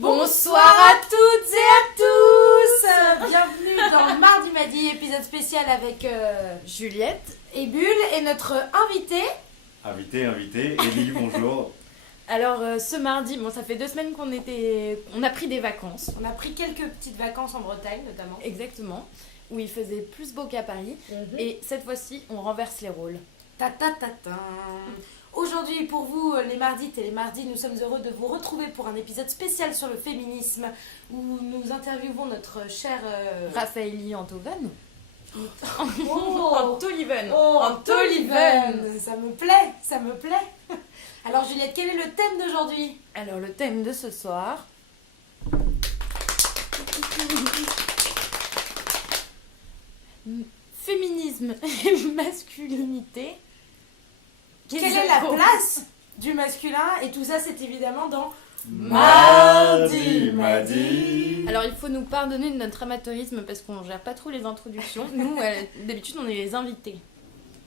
Bonsoir à toutes et à tous. Bienvenue dans Mardi Madi, épisode spécial avec Juliette et Bulle et notre invité. Invité, Élie, bonjour. Alors ce mardi, ça fait 2 semaines on a pris des vacances. On a pris quelques petites vacances en Bretagne notamment. Exactement, où il faisait plus beau qu'à Paris. Et cette fois-ci, on renverse les rôles. Aujourd'hui, pour vous, les mardis et les mardis, nous sommes heureux de vous retrouver pour un épisode spécial sur le féminisme où nous interviewons notre cher Raphaëlie Antoven. Antoliven. Ça me plaît. Alors Juliette, quel est le thème d'aujourd'hui ? Alors le thème de ce soir... Féminisme et masculinité. Quelle est la place du masculin ? Et tout ça, c'est évidemment dans Mardi Madi. Alors il faut nous pardonner de notre amateurisme parce qu'on gère pas trop les introductions. Nous, d'habitude, on est les invités.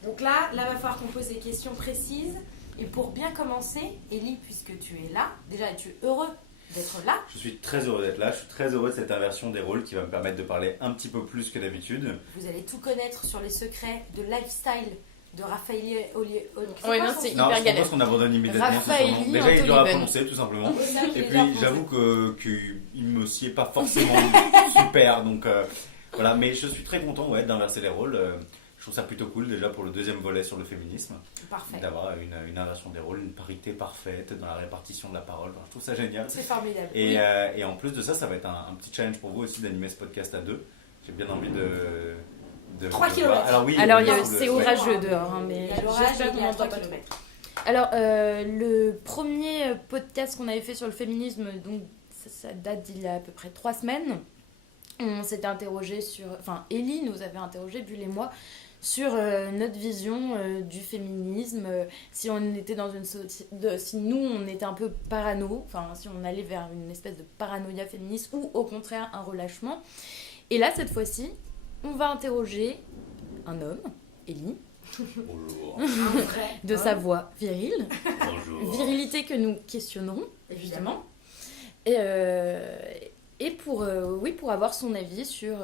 Donc là, va falloir qu'on pose des questions précises. Et pour bien commencer, Élie, puisque tu es là, déjà, es-tu heureux d'être là ? Je suis très heureux d'être là, je suis très heureux de cette inversion des rôles qui va me permettre de parler un petit peu plus que d'habitude. Vous allez tout connaître sur les secrets de lifestyle de Raphaëlie c'est hyper galère. Je pense qu'on abandonne immédiatement Raphaëlie ce surnom. Déjà, il est dur à Antoliven. prononcer, tout simplement. Et Et puis, j'avoue qu'il me sied pas forcément super, donc voilà. Mais je suis très content d'inverser les rôles. Je trouve ça plutôt cool, déjà, pour le deuxième volet sur le féminisme. Parfait. D'avoir une inversion des rôles, une parité parfaite dans la répartition de la parole. Enfin, je trouve ça génial. C'est formidable. Et en plus de ça, ça va être un petit challenge pour vous aussi d'animer ce podcast à deux. J'ai bien envie de 3 kilomètres. Alors, c'est orageux dehors, mais Il y a l'orage, j'espère il y qu'on a n'entend 3 pas trop. kilomètres. Alors, le premier podcast qu'on avait fait sur le féminisme, donc ça date d'il y a à peu près 3 semaines. On s'était interrogé sur... Enfin, Élie nous avait interrogé, Bulle et moi, sur notre vision du féminisme, si on était dans une si nous on était un peu parano, enfin si on allait vers une espèce de paranoïa féministe ou au contraire un relâchement. Et là cette fois-ci, on va interroger un homme, Élie, Bonjour. de sa voix virile, Bonjour. virilité que nous questionnerons évidemment, et pour avoir son avis sur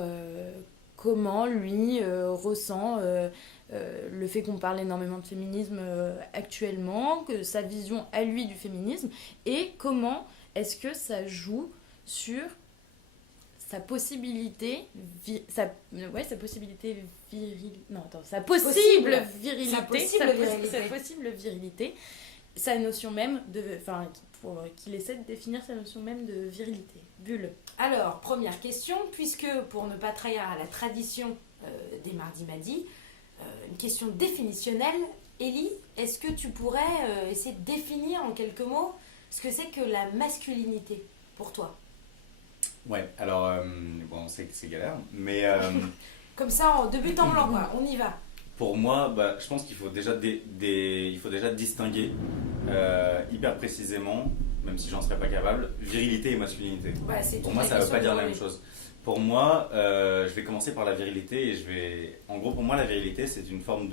comment lui ressent le fait qu'on parle énormément de féminisme actuellement, que sa vision à lui du féminisme, et comment est-ce que ça joue sur sa possible virilité, sa notion même de, pour qu'il essaie de définir sa notion même de virilité. Bulle. Alors, première question, puisque pour ne pas trahir à la tradition des Mardi Madi, une question définitionnelle. Élie, est-ce que tu pourrais essayer de définir en quelques mots ce que c'est que la masculinité pour toi ? Ouais, alors, bon, on sait que c'est galère, mais Comme ça, en de but en blanc, quoi. On y va. pour moi, je pense qu'il faut déjà, il faut déjà distinguer hyper précisément, même si j'en serais pas capable, virilité et masculinité. Voilà, c'est Pour toute moi, la ça ne veut question pas dire la d'aujourd'hui. même chose. Pour moi, je vais commencer par la virilité en gros, pour moi, la virilité, c'est une forme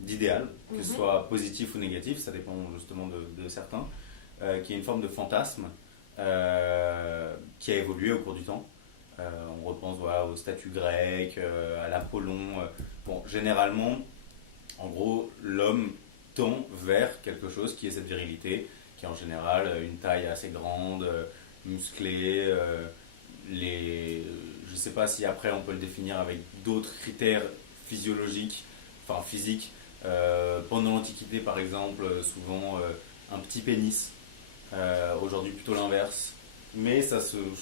d'idéal, que ce soit positif ou négatif, ça dépend justement de certains, qui est une forme de fantasme qui a évolué au cours du temps. On repense au statut grec, à l'Apollon. Bon, généralement, en gros, l'homme tend vers quelque chose qui est cette virilité, qui est en général une taille assez grande, musclée. Je ne sais pas si après on peut le définir avec d'autres critères physiologiques, enfin physiques. Pendant l'Antiquité, par exemple, souvent un petit pénis. Aujourd'hui, plutôt l'inverse. Mais je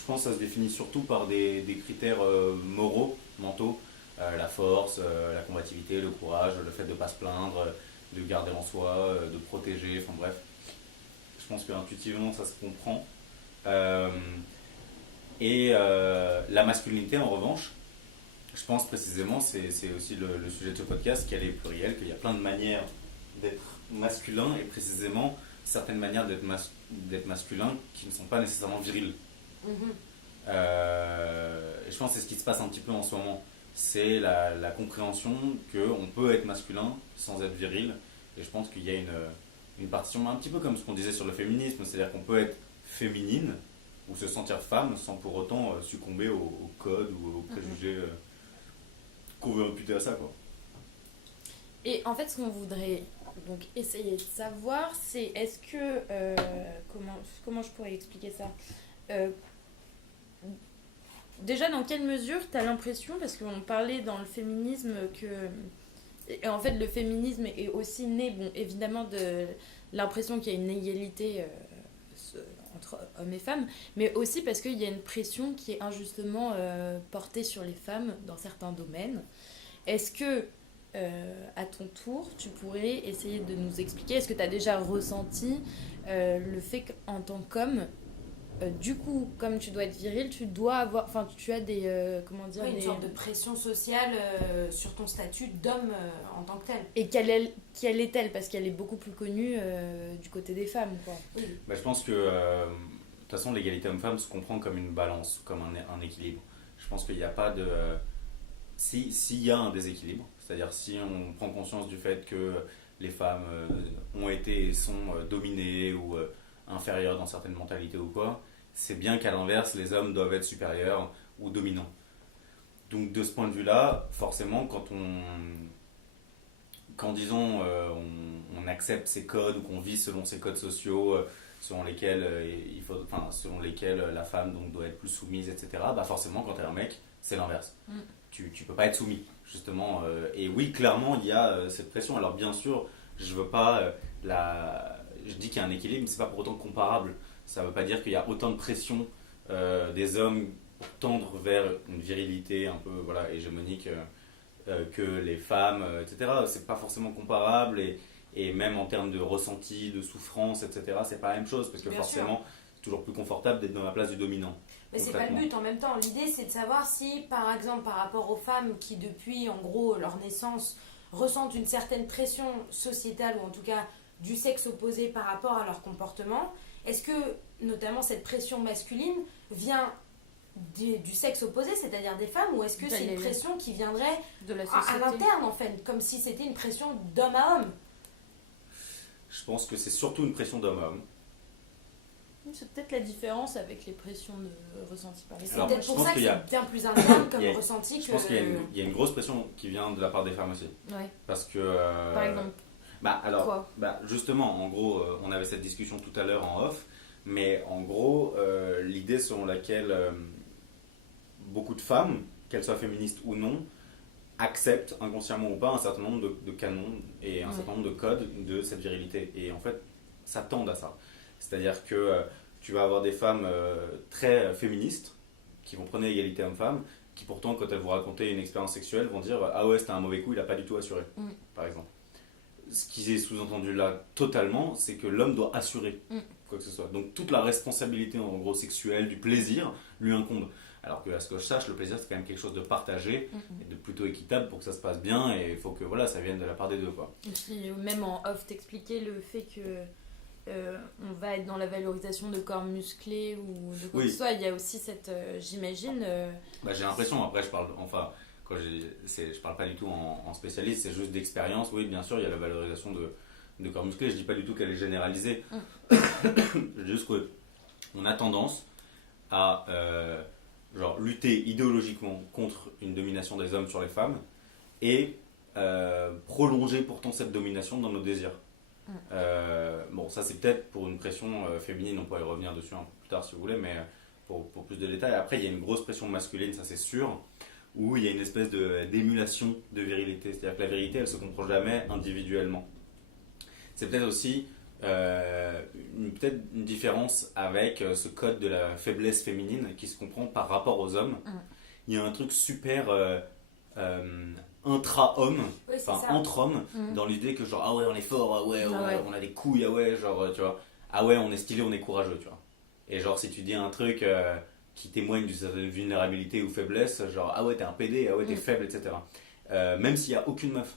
pense que ça se définit surtout par des critères moraux, mentaux. La force, la combativité, le courage, le fait de ne pas se plaindre, de garder en soi, de protéger, enfin bref. Je pense qu'intuitivement ça se comprend. La masculinité en revanche, je pense précisément, c'est aussi le sujet de ce podcast, qu'elle est plurielle, qu'il y a plein de manières d'être masculin et précisément certaines manières d'être masculin qui ne sont pas nécessairement viriles. Et je pense que c'est ce qui se passe un petit peu en ce moment. C'est la compréhension qu'on peut être masculin sans être viril. Et je pense qu'il y a une partition un petit peu comme ce qu'on disait sur le féminisme, c'est-à-dire qu'on peut être féminine ou se sentir femme sans pour autant succomber au code ou aux préjugés qu'on veut imputer à ça, quoi. Et en fait, ce qu'on voudrait donc essayer de savoir, c'est est-ce que... comment je pourrais expliquer ça Déjà, dans quelle mesure tu as l'impression, parce qu'on parlait dans le féminisme que... Et en fait, le féminisme est aussi né, bon, évidemment, de l'impression qu'il y a une égalité entre hommes et femmes, mais aussi parce qu'il y a une pression qui est injustement portée sur les femmes dans certains domaines. Est-ce que, à ton tour, tu pourrais essayer de nous expliquer, est-ce que tu as déjà ressenti le fait qu'en tant qu'homme, du coup, comme tu dois être viril, tu dois avoir, enfin, tu as des, comment dire, Oui, une des... sorte de pression sociale sur ton statut d'homme en tant que tel. Et quelle est-elle? Parce qu'elle est beaucoup plus connue du côté des femmes, quoi. Oui. Bah, je pense que de toute façon l'égalité homme-femme se comprend comme une balance, comme un équilibre. Je pense qu'il n'y a pas de... s'il y a un déséquilibre, c'est-à-dire si on prend conscience du fait que les femmes ont été et sont dominées ou inférieures dans certaines mentalités ou quoi, c'est bien qu'à l'inverse, les hommes doivent être supérieurs ou dominants. Donc de ce point de vue-là, forcément, quand disons, on accepte ces codes ou qu'on vit selon ces codes sociaux, selon lesquels selon lesquels la femme donc doit être plus soumise, etc. Bah forcément, quand t'es un mec, c'est l'inverse. Tu peux pas être soumis, justement. Et oui, clairement, il y a cette pression. Alors bien sûr, je veux pas je dis qu'il y a un équilibre, mais c'est pas pour autant comparable. Ça veut pas dire qu'il y a autant de pression des hommes pour tendre vers une virilité un peu hégémonique que les femmes, etc. C'est pas forcément comparable et même en termes de ressenti, de souffrance, etc. C'est pas la même chose parce que Bien forcément c'est toujours plus confortable d'être dans la place du dominant. Mais c'est pas le but en même temps. L'idée c'est de savoir si, par exemple, par rapport aux femmes qui depuis en gros leur naissance ressentent une certaine pression sociétale ou en tout cas du sexe opposé par rapport à leur comportement, est-ce que notamment cette pression masculine vient du sexe opposé, c'est-à-dire des femmes, ou est-ce que c'est une pression qui viendrait de la à société. l'interne en fait, comme si c'était une pression d'homme à homme? Je pense que c'est surtout une pression d'homme à homme. C'est peut-être la différence avec les pressions ressenties par les C'est femmes. peut-être je pour pense ça que qu'il y a- c'est bien plus interne comme il y a- ressenti Je que... pense qu'il y a une grosse pression qui vient de la part des femmes aussi. Ouais. Parce que... Par exemple. Alors, justement, en gros, on avait cette discussion tout à l'heure en off, mais en gros, l'idée selon laquelle beaucoup de femmes, qu'elles soient féministes ou non, acceptent, inconsciemment ou pas, un certain nombre de canons et un certain nombre de codes de cette virilité. Et en fait, ça tend à ça. C'est-à-dire que tu vas avoir des femmes très féministes qui vont prôner l'égalité homme-femme, qui pourtant, quand elles vont raconter une expérience sexuelle, vont dire « Ah ouais, c'était un mauvais coup, il n'a pas du tout assuré par exemple. Ce qui est sous-entendu là totalement, c'est que l'homme doit assurer quoi que ce soit. Donc toute la responsabilité en gros sexuelle, du plaisir, lui incombe. Alors que à ce que je sache, le plaisir c'est quand même quelque chose de partagé et de plutôt équitable pour que ça se passe bien et il faut que ça vienne de la part des deux, quoi. Et puis même en off, t'expliquer le fait que on va être dans la valorisation de corps musclés ou de quoi que ce soit. Il y a aussi cette, j'imagine... J'ai l'impression, après je parle, je parle pas du tout en spécialiste, c'est juste d'expérience. Oui, bien sûr, il y a la valorisation de corps musclés. Je dis pas du tout qu'elle est généralisée. Je dis juste qu'on a tendance à lutter idéologiquement contre une domination des hommes sur les femmes et prolonger pourtant cette domination dans nos désirs. Ça c'est peut-être pour une pression féminine, on pourrait y revenir dessus un peu plus tard si vous voulez, mais pour plus de détails. Après, il y a une grosse pression masculine, ça c'est sûr, où il y a une espèce d'émulation de virilité. C'est-à-dire que la virilité, elle se comprend jamais individuellement. C'est peut-être aussi peut-être une différence avec ce code de la faiblesse féminine qui se comprend par rapport aux hommes. Il y a un truc super intra-homme, entre hommes, dans l'idée que genre, ah ouais, on est fort, ah ouais, on a des couilles, ah ouais, genre, tu vois, ah ouais, on est stylé, on est courageux, tu vois. Et genre, si tu dis un truc qui témoigne d'une certaine vulnérabilité ou faiblesse, genre, ah ouais, t'es un PD, ah ouais, t'es faible, etc. Même s'il n'y a aucune meuf.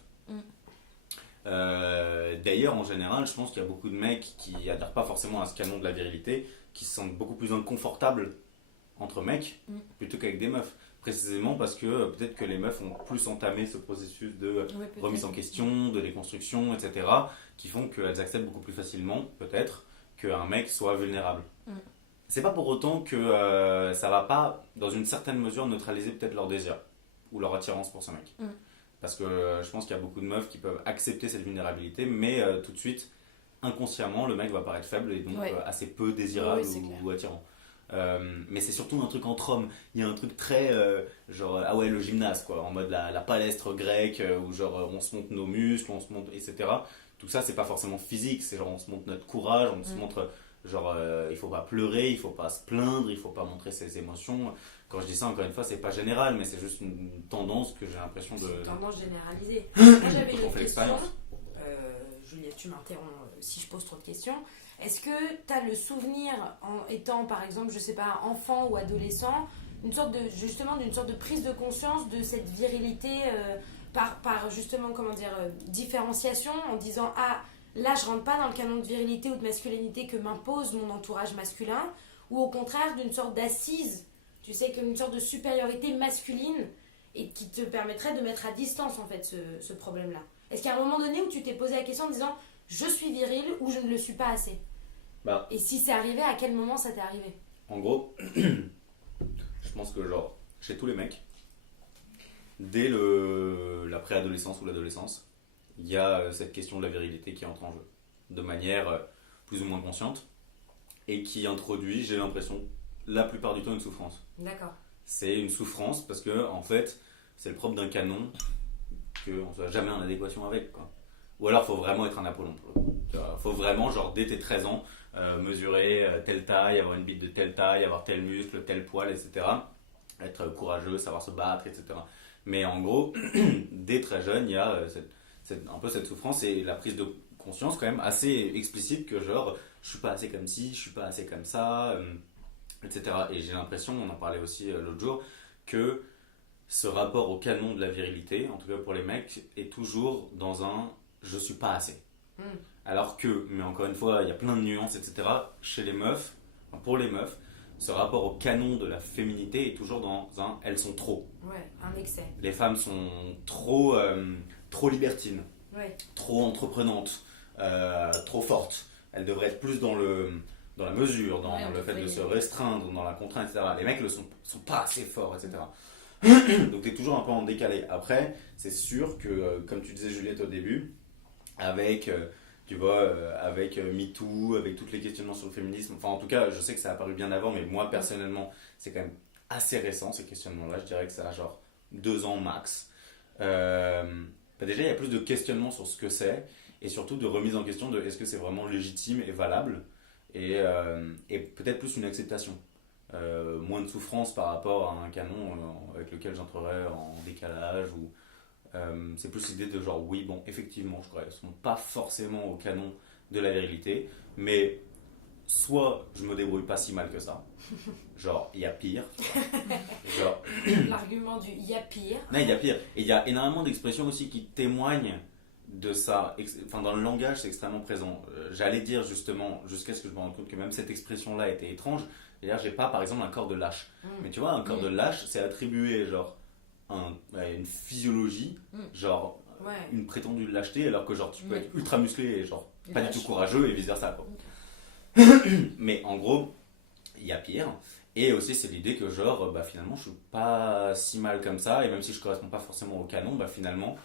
D'ailleurs, en général, je pense qu'il y a beaucoup de mecs qui adhèrent pas forcément à ce canon de la virilité, qui se sentent beaucoup plus inconfortables entre mecs plutôt qu'avec des meufs. Précisément parce que peut-être que les meufs ont plus entamé ce processus de remise en question, de déconstruction, etc. qui font qu'elles acceptent beaucoup plus facilement, peut-être, qu'un mec soit vulnérable. c'est pas pour autant que ça va pas, dans une certaine mesure, neutraliser peut-être leur désir ou leur attirance pour ce mec. Parce que je pense qu'il y a beaucoup de meufs qui peuvent accepter cette vulnérabilité, mais tout de suite, inconsciemment, le mec va paraître faible et donc assez peu désirable ou attirant. Mais c'est surtout un truc entre hommes. Il y a un truc très genre ah ouais, le gymnase quoi, en mode la palestre grecque où genre on se montre nos muscles, on se montre etc. Tout ça c'est pas forcément physique, c'est genre on se montre notre courage, on se montre genre il faut pas pleurer, il faut pas se plaindre, il faut pas montrer ses émotions. Quand je dis ça encore une fois c'est pas général mais c'est juste une tendance que j'ai l'impression de... C'est une tendance généralisée. Moi j'avais une fait question. l'expérience. Juliette, tu m'interromps si je pose trop de questions. Est-ce que tu as le souvenir, en étant par exemple, je sais pas, enfant ou adolescent, d'une sorte de prise de conscience de cette virilité par justement, comment dire, différenciation, en disant ah, là je rentre pas dans le canon de virilité ou de masculinité que m'impose mon entourage masculin, ou au contraire d'une sorte d'assise, tu sais, comme une sorte de supériorité masculine et qui te permettrait de mettre à distance en fait ce problème-là. Est-ce qu'il y a un moment donné où tu t'es posé la question en disant je suis viril ou je ne le suis pas assez? Et si c'est arrivé, à quel moment ça t'est arrivé? En gros, je pense que genre chez tous les mecs, dès la préadolescence ou l'adolescence, il y a cette question de la virilité qui entre en jeu de manière plus ou moins consciente et qui introduit, j'ai l'impression, la plupart du temps une souffrance. D'accord. C'est une souffrance parce que en fait, c'est le propre d'un canon qu'on soit jamais en adéquation avec quoi. Ou alors faut vraiment être un Apollon. Faut vraiment genre dès tes 13 ans mesurer telle taille, avoir une bite de telle taille, avoir tel muscle, tel poil, etc. Être courageux, savoir se battre, etc. Mais en gros, dès très jeune, il y a un peu cette souffrance et la prise de conscience quand même assez explicite que genre je suis pas assez comme ci, je suis pas assez comme ça, etc. Et j'ai l'impression, on en parlait aussi l'autre jour, que ce rapport au canon de la virilité, en tout cas pour les mecs, est toujours dans un je suis pas assez. Alors que, mais encore une fois, il y a plein de nuances, etc. Chez les meufs, pour les meufs, ce rapport au canon de la féminité est toujours dans un elles sont trop. Ouais, un excès. Les femmes sont trop libertines, trop entreprenantes, trop fortes. Elles devraient être plus dans la mesure, dans le fait de se restreindre, dans la contrainte, etc. Les mecs ne sont pas assez forts, etc. Donc tu es toujours un peu en décalé. Après, c'est sûr que, comme tu disais Juliette au début, avec, tu vois, avec MeToo, avec tous les questionnements sur le féminisme, enfin en tout cas, je sais que ça a apparu bien avant, mais moi personnellement, c'est quand même assez récent ces questionnements-là. Je dirais que ça a genre 2 ans max. Déjà, il y a plus de questionnements sur ce que c'est et surtout de remise en question de est-ce que c'est vraiment légitime et valable et peut-être plus une acceptation. Moins de souffrance par rapport à un canon avec lequel j'entrerais en décalage ou c'est plus l'idée de genre oui bon effectivement je crois qu'elles sont pas forcément au canon de la virilité mais soit je me débrouille pas si mal que ça genre il y a pire genre l'argument du il y a pire. Non, il y a pire et il y a énormément d'expressions aussi qui témoignent de ça, enfin dans le langage c'est extrêmement présent. J'allais dire justement jusqu'à ce que je me rende compte que même cette expression là était étrange. C'est-à-dire j'ai pas par exemple un corps de lâche mais tu vois un corps de lâche c'est attribué genre une physiologie genre une prétendue lâcheté alors que genre tu peux être ultra musclé et genre pas du tout courageux et vice versa quoi. Mais en gros il y a pire et aussi c'est l'idée que genre finalement je suis pas si mal comme ça et même si je correspond pas forcément au canon finalement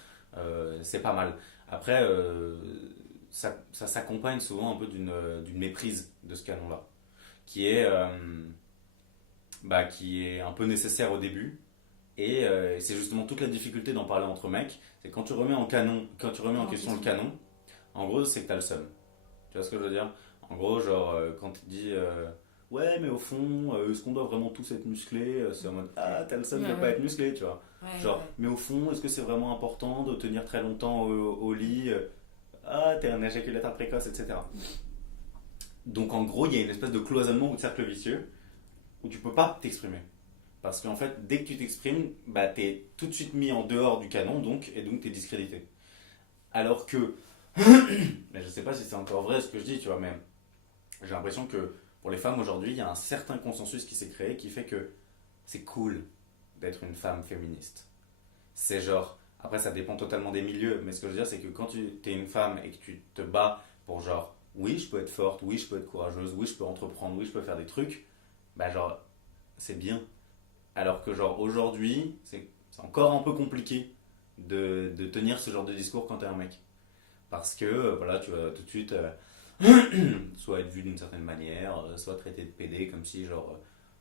c'est pas mal. Après ça s'accompagne souvent un peu d'une méprise de ce canon là qui est un peu nécessaire au début. Et c'est justement toute la difficulté d'en parler entre mecs, c'est quand tu remets en question le canon, en gros c'est que t'as le seum. Tu vois ce que je veux dire? En gros genre quand tu dis ouais mais au fond est-ce qu'on doit vraiment tous être musclés, c'est en mode ah t'as le seum de pas être musclé tu vois. Mais au fond est-ce que c'est vraiment important de tenir très longtemps au lit, ah t'es un éjaculateur précoce etc. Donc en gros il y a une espèce de cloisonnement ou de cercle vicieux où tu peux pas t'exprimer. Parce qu'en fait, dès que tu t'exprimes, t'es tout de suite mis en dehors du canon, et donc t'es discrédité. Alors que, mais je sais pas si c'est encore vrai ce que je dis, tu vois, mais j'ai l'impression que pour les femmes aujourd'hui, il y a un certain consensus qui s'est créé qui fait que c'est cool d'être une femme féministe. C'est genre, après ça dépend totalement des milieux, mais ce que je veux dire, c'est que quand tu es une femme et que tu te bats pour genre, oui, je peux être forte, oui, je peux être courageuse, oui, je peux entreprendre, oui, je peux faire des trucs, bah genre, c'est bien. Alors que genre aujourd'hui, c'est encore un peu compliqué de tenir ce genre de discours quand t'es un mec. Parce que voilà, tu vas tout de suite soit être vu d'une certaine manière, soit traité de pédé comme si genre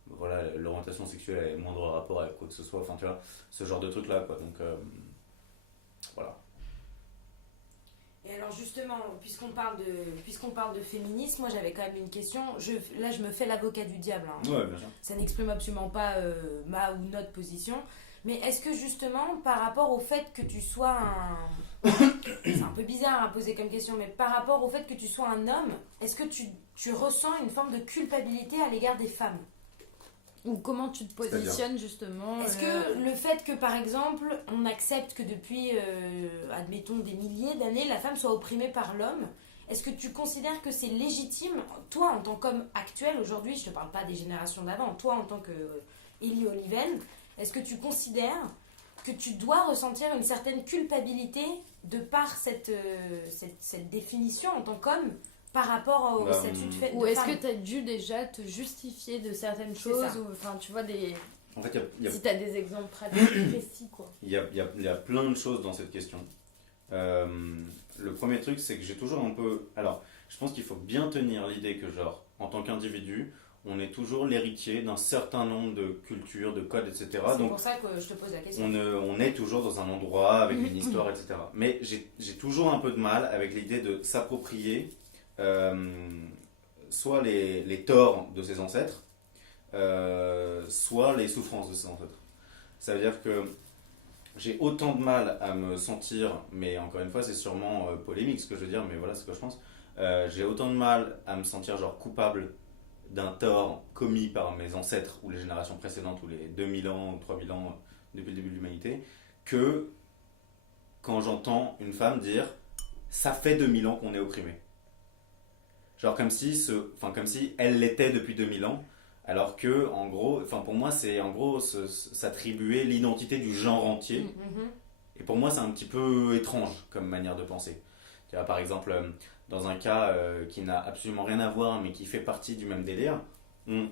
voilà, l'orientation sexuelle avait moindre rapport avec quoi que ce soit, enfin tu vois, ce genre de truc là quoi. Donc voilà. Et alors justement, puisqu'on parle de féminisme, moi j'avais quand même une question. Là, je me fais l'avocat du diable, hein. Ouais, bien sûr. Ça n'exprime absolument pas ma ou notre position. Mais est-ce que justement, par rapport au fait que tu sois un... C'est un peu bizarre à poser comme question, mais par rapport au fait que tu sois un homme, est-ce que tu ressens une forme de culpabilité à l'égard des femmes? Ou comment tu te positionnes justement Est-ce que le fait que, par exemple, on accepte que depuis, admettons, des milliers d'années, la femme soit opprimée par l'homme, est-ce que tu considères que c'est légitime, toi en tant qu'homme actuel aujourd'hui, je ne te parle pas des générations d'avant, toi en tant que Ellie Oliven, est-ce que tu considères que tu dois ressentir une certaine culpabilité de par cette définition en tant qu'homme par rapport au statut de femme? Ou est-ce que tu as dû déjà te justifier de certaines choses ou, enfin, tu vois, En fait, si tu as des exemples pratiques précis, quoi. Il y a plein de choses dans cette question. Le premier truc, c'est que j'ai toujours un peu... Alors, je pense qu'il faut bien tenir l'idée que, genre, en tant qu'individu, on est toujours l'héritier d'un certain nombre de cultures, de codes, etc. C'est Donc, pour ça que je te pose la question. on est toujours dans un endroit avec une histoire, etc. Mais j'ai toujours un peu de mal avec l'idée de s'approprier soit les torts de ses ancêtres, soit les souffrances de ses ancêtres. Ça veut dire que j'ai autant de mal à me sentir, mais encore une fois c'est sûrement polémique ce que je veux dire, mais voilà ce que je pense, j'ai autant de mal à me sentir genre coupable d'un tort commis par mes ancêtres ou les générations précédentes ou les 2000 ans ou 3000 ans depuis le début de l'humanité, que quand j'entends une femme dire ça fait 2000 ans qu'on est opprimé. Genre comme si elle l'était depuis 2000 ans, alors que en gros, pour moi c'est en gros s'attribuer l'identité du genre entier. Et pour moi c'est un petit peu étrange comme manière de penser. Tu vois, par exemple, dans un cas qui n'a absolument rien à voir mais qui fait partie du même délire, je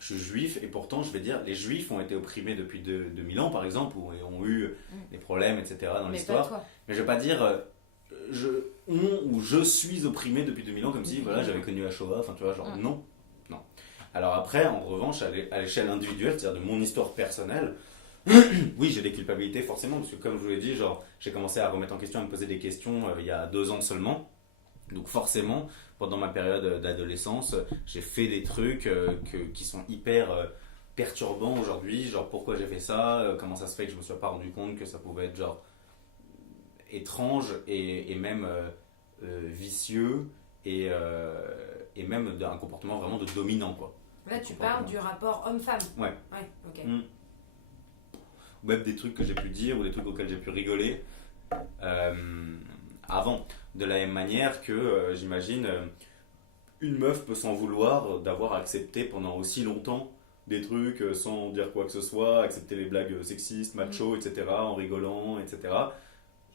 suis juif et pourtant je vais dire les juifs ont été opprimés depuis 2000 ans par exemple, ou ont eu des problèmes, etc. dans l'histoire. Mais je vais pas dire je suis opprimé depuis 2000 ans comme si voilà, j'avais connu la Shoah, enfin tu vois, genre non. Alors après, en revanche, à l'échelle individuelle, c'est-à-dire de mon histoire personnelle, oui, j'ai des culpabilités forcément, parce que comme je vous l'ai dit, genre, j'ai commencé à remettre en question, à me poser des questions il y a 2 ans seulement. Donc forcément, pendant ma période d'adolescence, j'ai fait des trucs qui sont hyper perturbants aujourd'hui, genre pourquoi j'ai fait ça, comment ça se fait que je me sois pas rendu compte que ça pouvait être genre étrange et même vicieux et même d'un comportement vraiment de dominant quoi. Là tu parles du rapport homme-femme. Ouais, ok. Même des trucs que j'ai pu dire ou des trucs auxquels j'ai pu rigoler avant, de la même manière que j'imagine une meuf peut s'en vouloir d'avoir accepté pendant aussi longtemps des trucs sans dire quoi que ce soit, accepter les blagues sexistes, macho, etc., en rigolant, etc.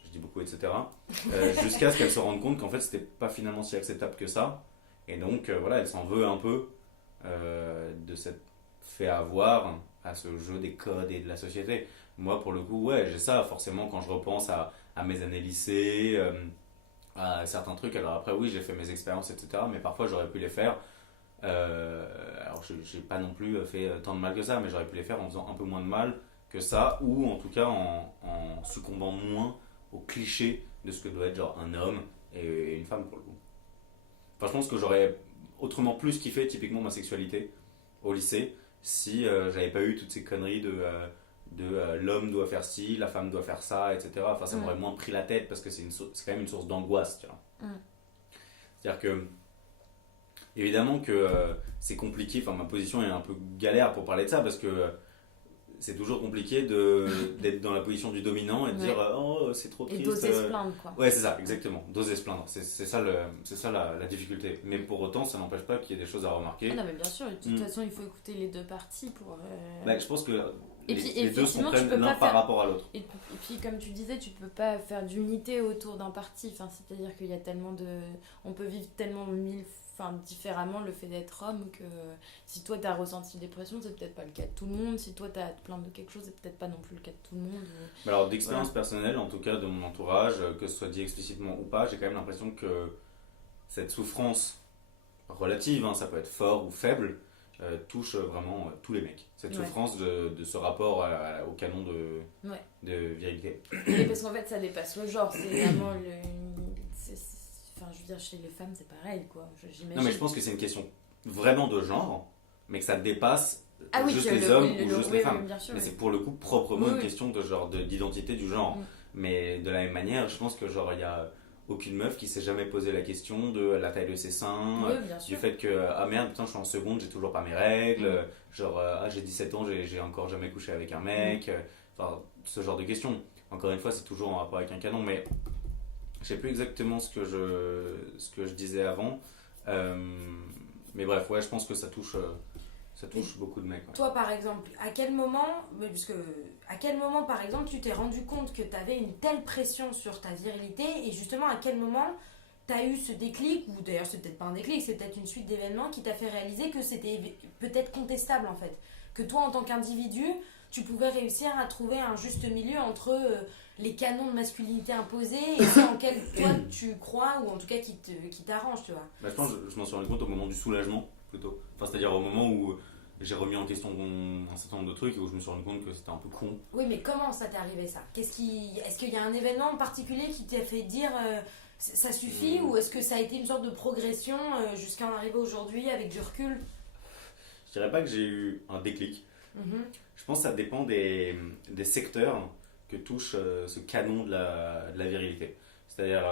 Je dis beaucoup, etc. Jusqu'à ce qu'elle se rende compte qu'en fait c'était pas finalement si acceptable que ça. Et donc voilà, elle s'en veut un peu de s'être fait avoir à ce jeu des codes et de la société. Moi pour le coup, ouais, j'ai ça forcément quand je repense à mes années lycée, à certains trucs. Alors après, oui, j'ai fait mes expériences, etc. Mais parfois j'aurais pu les faire. Alors j'ai pas non plus fait tant de mal que ça, mais j'aurais pu les faire en faisant un peu moins de mal que ça, ou en tout cas en succombant moins aux clichés de ce que doit être genre un homme et une femme pour le coup. Enfin, je pense que j'aurais autrement plus kiffé typiquement ma sexualité au lycée si j'avais pas eu toutes ces conneries de l'homme doit faire ci, la femme doit faire ça, etc. Enfin, ça m'aurait moins pris la tête parce que c'est quand même une source d'angoisse, tu vois. C'est-à-dire que évidemment que c'est compliqué, enfin ma position est un peu galère pour parler de ça parce que c'est toujours compliqué d'être dans la position du dominant et de dire oh c'est trop triste. Et d'oser se plaindre quoi. Ouais, c'est ça, exactement, d'oser se plaindre. C'est ça la difficulté. Mais pour autant, ça n'empêche pas qu'il y ait des choses à remarquer. Ah non mais bien sûr, de toute façon il faut écouter les deux parties pour... Bah, je pense que Et puis, les deux se effectivement, tu comprennent peux l'un pas par faire- rapport à l'autre. Et puis, comme tu disais, tu peux pas faire d'unité autour d'un parti. Enfin, c'est-à-dire qu'il y a tellement de... On peut vivre tellement différemment le fait d'être homme que si toi, t'as ressenti une dépression, c'est peut-être pas le cas de tout le monde. Si toi, t'as te plaindre de quelque chose, c'est peut-être pas non plus le cas de tout le monde. Mais alors, d'expérience personnelle, en tout cas de mon entourage, que ce soit dit explicitement ou pas, j'ai quand même l'impression que cette souffrance relative, hein, ça peut être fort ou faible, touche vraiment tous les mecs. Cette souffrance de ce rapport au canon de virilité. Et parce qu'en fait, ça dépasse le genre. C'est vraiment Enfin, je veux dire, chez les femmes, c'est pareil, quoi. J'imagine. Non, mais je pense que c'est une question vraiment de genre, mais que ça dépasse juste que les hommes ou juste les femmes. bien sûr, mais c'est pour le coup proprement une question de genre d'identité du genre. Mm. Mais de la même manière, je pense que genre il y a aucune meuf qui s'est jamais posé la question de la taille de ses seins, bien sûr. du fait que ah merde putain je suis en seconde, j'ai toujours pas mes règles, genre j'ai 17 ans, j'ai encore jamais couché avec un mec, enfin ce genre de questions. Encore une fois, c'est toujours en rapport avec un canon, mais je sais plus exactement ce que je disais avant. Mais bref, ouais, je pense que ça touche beaucoup de mecs. Ouais. Toi, par exemple, à quel moment, par exemple, tu t'es rendu compte que tu avais une telle pression sur ta virilité, et justement, à quel moment tu as eu ce déclic, ou d'ailleurs, c'est peut-être pas un déclic, c'est peut-être une suite d'événements qui t'a fait réaliser que c'était peut-être contestable, en fait. Que toi, en tant qu'individu, tu pouvais réussir à trouver un juste milieu entre les canons de masculinité imposés et ceux en quels toi tu crois, ou en tout cas qui t'arrangent, tu vois. Bah, je pense que je m'en suis rendu compte au moment du soulagement, plutôt. Enfin, c'est-à-dire au moment où j'ai remis en question un certain nombre de trucs et où je me suis rendu compte que c'était un peu con. Oui, mais comment ça t'est arrivé, ça? Est-ce qu'il y a un événement en particulier qui t'a fait dire ça suffit, ou est-ce que ça a été une sorte de progression jusqu'à en arriver aujourd'hui avec du recul? Je dirais pas que j'ai eu un déclic. Je pense que ça dépend des secteurs que touche ce canon de la virilité. C'est-à-dire,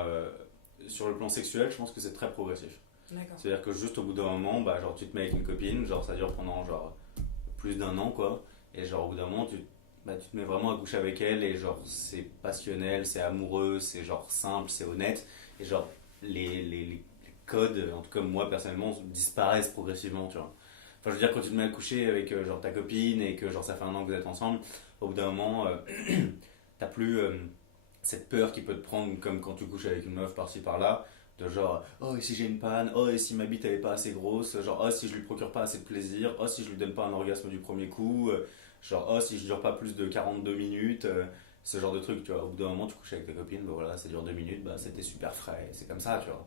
sur le plan sexuel, je pense que c'est très progressif. D'accord. C'est-à-dire que juste au bout d'un moment, bah, genre, tu te mets avec une copine, genre, ça dure pendant genre, plus d'1 an, quoi. Et genre, au bout d'un moment, tu te mets vraiment à coucher avec elle, et genre, c'est passionnel, c'est amoureux, c'est genre simple, c'est honnête. Et genre, les codes, en tout cas moi personnellement, disparaissent progressivement, tu vois. Enfin, je veux dire, quand tu te mets à coucher avec genre ta copine et que genre ça fait 1 an que vous êtes ensemble, au bout d'un moment, t'as plus cette peur qui peut te prendre comme quand tu couches avec une meuf par-ci par-là, de genre, oh, et si j'ai une panne, oh, et si ma bite elle est pas assez grosse, genre, oh, si je lui procure pas assez de plaisir, oh, si je lui donne pas un orgasme du premier coup, genre, oh, si je dure pas plus de 42 minutes, ce genre de truc, tu vois. Au bout d'un moment, tu couches avec ta copine, bah voilà, ça dure 2 minutes, bah c'était super frais, c'est comme ça, tu vois.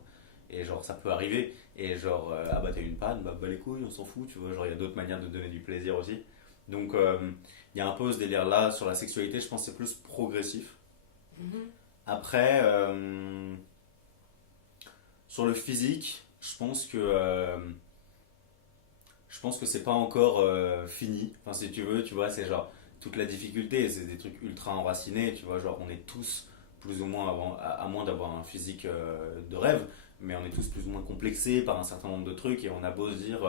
Et genre, ça peut arriver, et genre, ah bah t'as eu une panne, bah les couilles, on s'en fout, tu vois, genre, il y a d'autres manières de donner du plaisir aussi. Donc, il y a un peu ce délire là sur la sexualité, je pense que c'est plus progressif. Après, sur le physique, je pense que c'est pas encore fini. Enfin, si tu veux, tu vois, c'est genre toute la difficulté, c'est des trucs ultra enracinés, tu vois, genre on est tous plus ou moins, à moins d'avoir un physique de rêve, mais on est tous plus ou moins complexés par un certain nombre de trucs, et on a beau se dire,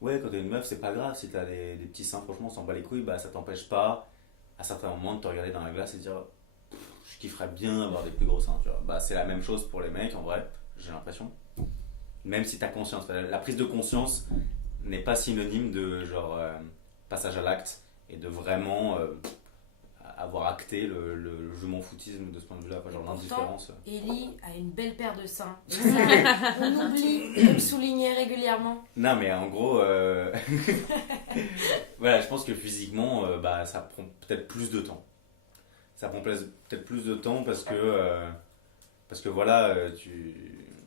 ouais, quand t'es une meuf, c'est pas grave, si t'as des petits seins, franchement, on s'en bat les couilles, bah ça t'empêche pas, à certains moments, de te regarder dans la glace et de dire, je kifferais bien avoir des plus gros seins, tu vois. Bah c'est la même chose pour les mecs, en vrai, j'ai l'impression. Même si t'as conscience, la prise de conscience n'est pas synonyme de genre passage à l'acte et de vraiment avoir acté le je m'en foutisme de ce point de vue-là, pas genre l'indifférence. Ellie a une belle paire de seins. Et ça, on oublie de le souligner régulièrement. Non, mais en gros, voilà, je pense que physiquement, bah, ça prend peut-être plus de temps. Ça prend peut-être plus de temps parce que voilà, je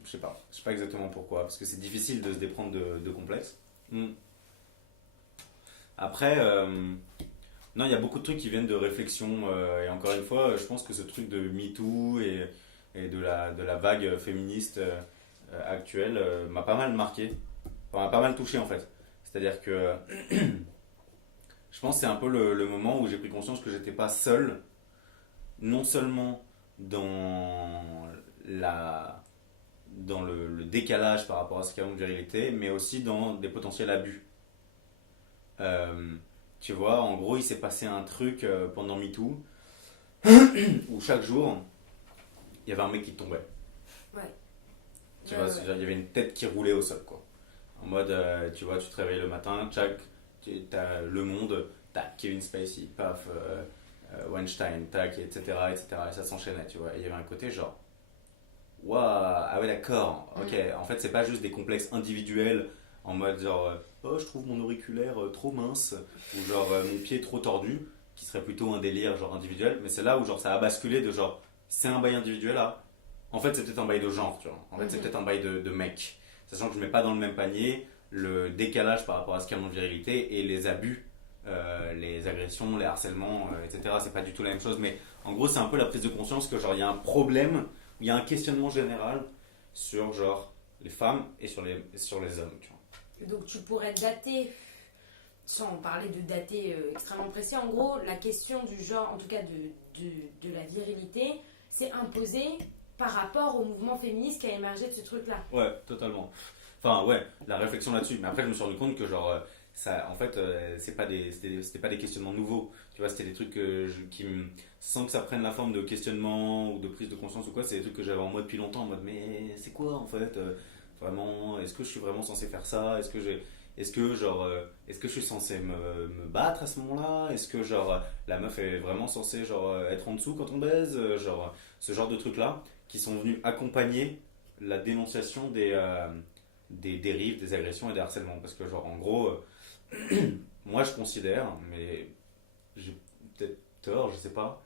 sais pas exactement pourquoi, parce que c'est difficile de se déprendre de complexes. Après, non, il y a beaucoup de trucs qui viennent de réflexion, et encore une fois, je pense que ce truc de MeToo et de la vague féministe actuelle m'a pas mal marqué, enfin, m'a pas mal touché en fait. C'est-à-dire que je pense que c'est un peu le moment où j'ai pris conscience que j'étais pas seul, non seulement dans le décalage par rapport à ce canon de virilité, mais aussi dans des potentiels abus. Tu vois, en gros, il s'est passé un truc pendant MeToo où chaque jour, il y avait un mec qui tombait. Ouais. Tu vois, c'est-à-dire, il y avait une tête qui roulait au sol, quoi. En mode, tu vois, tu te réveilles le matin, tchac, t'as Le Monde, tac, Kevin Spacey, paf, Weinstein, tac, etc., etc. Et ça s'enchaînait, tu vois. Et il y avait un côté genre, waouh, ah ouais, d'accord, ok. En fait, c'est pas juste des complexes individuels en mode genre, oh, je trouve mon auriculaire trop mince, ou genre mon pied trop tordu, qui serait plutôt un délire genre individuel, mais c'est là où genre ça a basculé de genre, c'est un bail individuel là. En fait, c'est peut-être un bail de genre, tu vois. En fait, c'est peut-être un bail de mec. Sachant que je mets pas dans le même panier le décalage par rapport à ce qu'est mon virilité et les abus, les agressions, les harcèlements, etc. C'est pas du tout la même chose, mais en gros, c'est un peu la prise de conscience que genre il y a un problème, il y a un questionnement général sur genre les femmes et sur les hommes, tu vois. Donc tu pourrais dater, sans parler de dater extrêmement précis, en gros, la question du genre, en tout cas de la virilité, c'est imposée par rapport au mouvement féministe qui a émergé de ce truc-là. Ouais, totalement. Enfin, ouais, la réflexion là-dessus. Mais après, je me suis rendu compte que, genre, ça, en fait, c'était pas des questionnements nouveaux. Tu vois, c'était des trucs sans que ça prenne la forme de questionnement ou de prise de conscience ou quoi, c'est des trucs que j'avais en mode depuis longtemps, en mode, mais c'est quoi en fait vraiment, est-ce que je suis vraiment censé faire ça? Est-ce que je suis censé me battre à ce moment-là? Est-ce que, genre, la meuf est vraiment censée, genre, être en dessous quand on baise? Genre, ce genre de trucs-là qui sont venus accompagner la dénonciation des dérives, des agressions et des harcèlements. Parce que, genre, en gros, moi je considère, mais j'ai peut-être tort, je sais pas,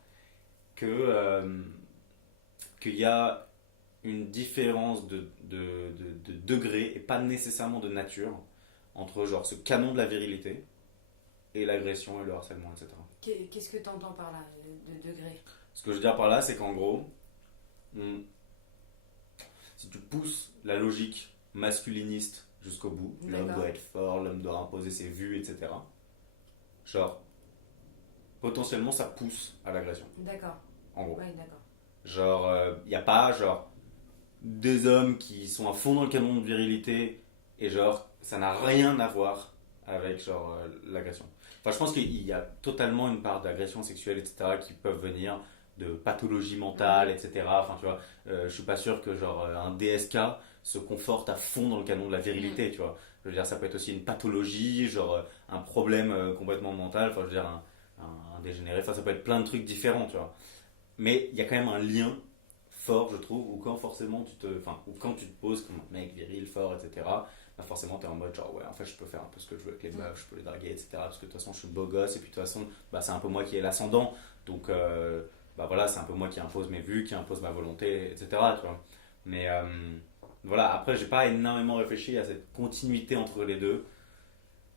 qu'il y a une différence de degré et pas nécessairement de nature entre, genre, ce canon de la virilité et l'agression et le harcèlement, etc. Qu'est-ce que tu entends par là, de degré? Ce que je veux dire par là, c'est qu'en gros, si tu pousses la logique masculiniste jusqu'au bout, l'homme doit être fort, l'homme doit imposer ses vues, etc. Genre, potentiellement, ça pousse à l'agression. D'accord. En gros. Ouais, d'accord. Genre, il n'y a pas, genre, deux hommes qui sont à fond dans le canon de virilité et, genre, ça n'a rien à voir avec, genre, l'agression. Enfin, je pense qu'il y a totalement une part d'agression sexuelle, etc., qui peuvent venir de pathologie mentale, etc. Enfin, tu vois, je suis pas sûr que, genre, un DSK se conforte à fond dans le canon de la virilité, tu vois. Je veux dire, ça peut être aussi une pathologie, genre, un problème complètement mental, enfin, je veux dire, un dégénéré, enfin, ça peut être plein de trucs différents, tu vois. Mais il y a quand même un lien fort, je trouve, où quand forcément ou quand tu te poses comme un mec viril, fort, etc., bah forcément t'es en mode genre ouais, en fait je peux faire un peu ce que je veux avec les meufs, je peux les draguer, etc. Parce que de toute façon je suis beau gosse et puis de toute façon bah, c'est un peu moi qui ai l'ascendant, donc bah voilà, c'est un peu moi qui impose mes vues, qui impose ma volonté, etc. Tu vois. Mais voilà, après j'ai pas énormément réfléchi à cette continuité entre les deux.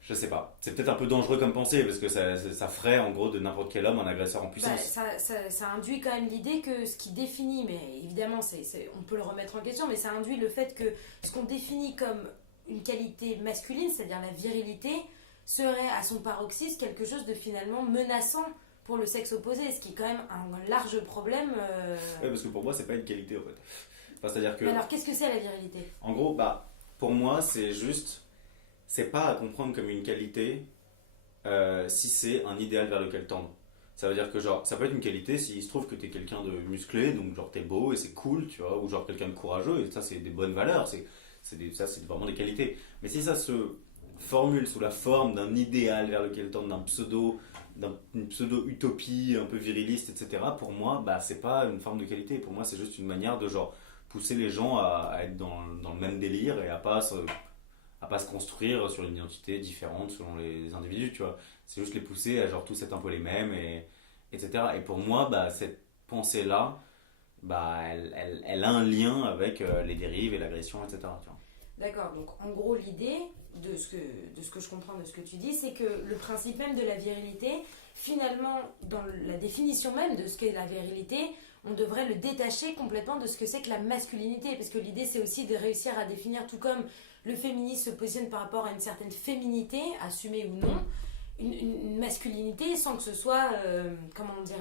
Je sais pas. C'est peut-être un peu dangereux comme pensée parce que ça ferait en gros de n'importe quel homme un agresseur en puissance. Bah, ça induit quand même l'idée que ce qui définit, mais évidemment on peut le remettre en question, mais ça induit le fait que ce qu'on définit comme une qualité masculine, c'est-à-dire la virilité, serait à son paroxysme quelque chose de finalement menaçant pour le sexe opposé, ce qui est quand même un large problème. Ouais, parce que pour moi c'est pas une qualité en fait. Enfin, c'est-à-dire que... Mais alors qu'est-ce que c'est la virilité? En gros, bah, pour moi c'est juste... C'est pas à comprendre comme une qualité si c'est un idéal vers lequel tendre. Ça veut dire que genre, ça peut être une qualité s'il se trouve que t'es quelqu'un de musclé, donc genre t'es beau et c'est cool, tu vois, ou genre quelqu'un de courageux, et ça c'est des bonnes valeurs, ça c'est vraiment des qualités. Mais si ça se formule sous la forme d'un idéal vers lequel tendre, d'une pseudo-utopie un peu viriliste, etc., pour moi, bah c'est pas une forme de qualité. Pour moi, c'est juste une manière de genre pousser les gens à être dans le même délire et à pas se construire sur une identité différente selon les individus, tu vois. C'est juste les pousser à genre tous être un peu les mêmes, etc. Et pour moi, bah, cette pensée-là, bah, elle a un lien avec les dérives et l'agression, etc. Tu vois. D'accord, donc en gros l'idée de ce que je comprends de ce que tu dis, c'est que le principe même de la virilité, finalement, dans la définition même de ce qu'est la virilité, on devrait le détacher complètement de ce que c'est que la masculinité, parce que l'idée c'est aussi de réussir à définir, tout comme le féminisme se positionne par rapport à une certaine féminité, assumée ou non, une masculinité sans que ce soit, comment on dirait,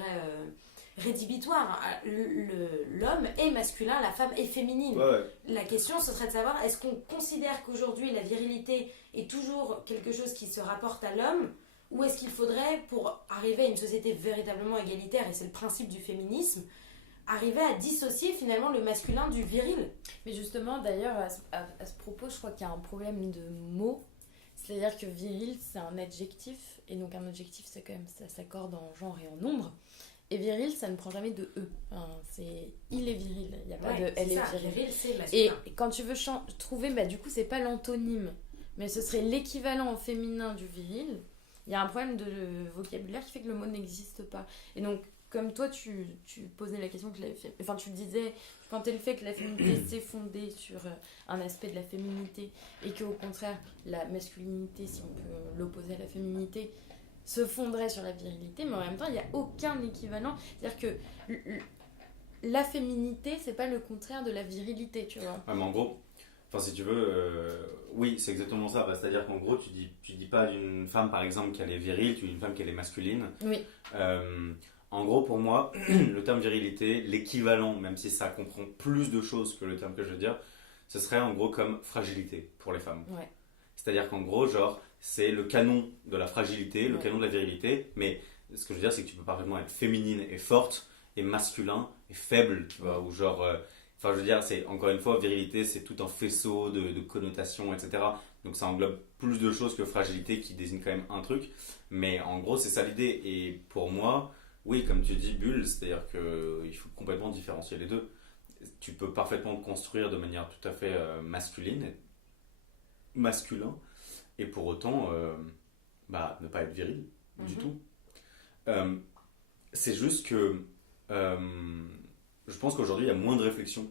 rédhibitoire. L'homme est masculin, la femme est féminine. Ouais. La question, ce serait de savoir, est-ce qu'on considère qu'aujourd'hui la virilité est toujours quelque chose qui se rapporte à l'homme, ou est-ce qu'il faudrait, pour arriver à une société véritablement égalitaire, et c'est le principe du féminisme, arriver à dissocier finalement le masculin du viril? Mais justement, d'ailleurs, à ce propos, je crois qu'il y a un problème de mots. C'est-à-dire que viril, c'est un adjectif, et donc un adjectif, c'est quand même, ça s'accorde en genre et en nombre. Et viril, ça ne prend jamais de E. Enfin, c'est il est viril, il n'y a pas de elle est viril. Viril, c'est masculin. Et quand tu veux trouver, du coup, c'est pas l'antonyme, mais ce serait l'équivalent au féminin du viril. Il y a un problème de vocabulaire qui fait que le mot n'existe pas. Et donc, comme toi, tu posais la question que tu disais, tu pointais le fait que la féminité s'est fondée sur un aspect de la féminité et qu'au contraire, la masculinité, si on peut l'opposer à la féminité, se fonderait sur la virilité, mais en même temps, il n'y a aucun équivalent. C'est-à-dire que la féminité, c'est pas le contraire de la virilité, tu vois. Ouais, mais en gros, si tu veux, oui, c'est exactement ça. C'est-à-dire qu'en gros, tu dis pas d'une femme, par exemple, qu'elle est virile, tu dis d'une femme qu'elle est masculine. Oui. En gros, pour moi, le terme virilité, l'équivalent, même si ça comprend plus de choses que le terme que je veux dire, ce serait en gros comme fragilité pour les femmes. Ouais. C'est-à-dire qu'en gros, genre, c'est le canon de la fragilité, le canon de la virilité, mais ce que je veux dire, c'est que tu peux parfaitement être féminine et forte, et masculin et faible, tu vois, ou genre... je veux dire, c'est encore une fois, virilité, c'est tout un faisceau de connotations, etc. Donc ça englobe plus de choses que fragilité qui désigne quand même un truc. Mais en gros, c'est ça l'idée. Et pour moi, oui, comme tu dis, bulle, c'est-à-dire qu'il faut complètement différencier les deux. Tu peux parfaitement te construire de manière tout à fait masculin, et pour autant, ne pas être viril du tout. C'est juste que je pense qu'aujourd'hui, il y a moins de réflexion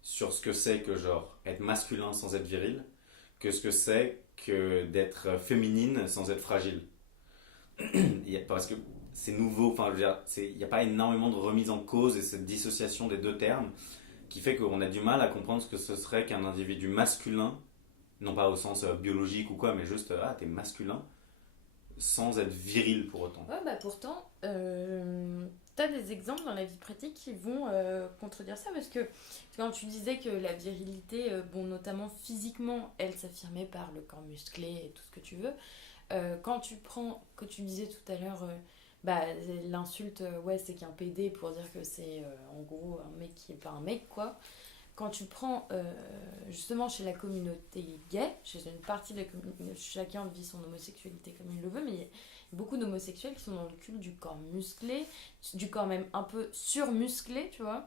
sur ce que c'est que genre être masculin sans être viril que ce que c'est que d'être féminine sans être fragile. Parce que c'est nouveau, enfin, je veux dire, il n'y a pas énormément de remise en cause et cette dissociation des deux termes qui fait qu'on a du mal à comprendre ce que ce serait qu'un individu masculin, non pas au sens biologique ou quoi, mais juste, t'es masculin, sans être viril pour autant. Ouais, pourtant, t'as des exemples dans la vie pratique qui vont contredire ça, parce que quand tu disais que la virilité, notamment physiquement, elle s'affirmait par le corps musclé et tout ce que tu veux, quand tu prends, que tu disais tout à l'heure, l'insulte, c'est qu'un PD pour dire que c'est en gros un mec qui est pas un mec, quoi. Quand tu prends justement chez la communauté gay, chez une partie de la communauté, chacun vit son homosexualité comme il le veut, mais il y a beaucoup d'homosexuels qui sont dans le culte du corps musclé, du corps même un peu surmusclé, tu vois.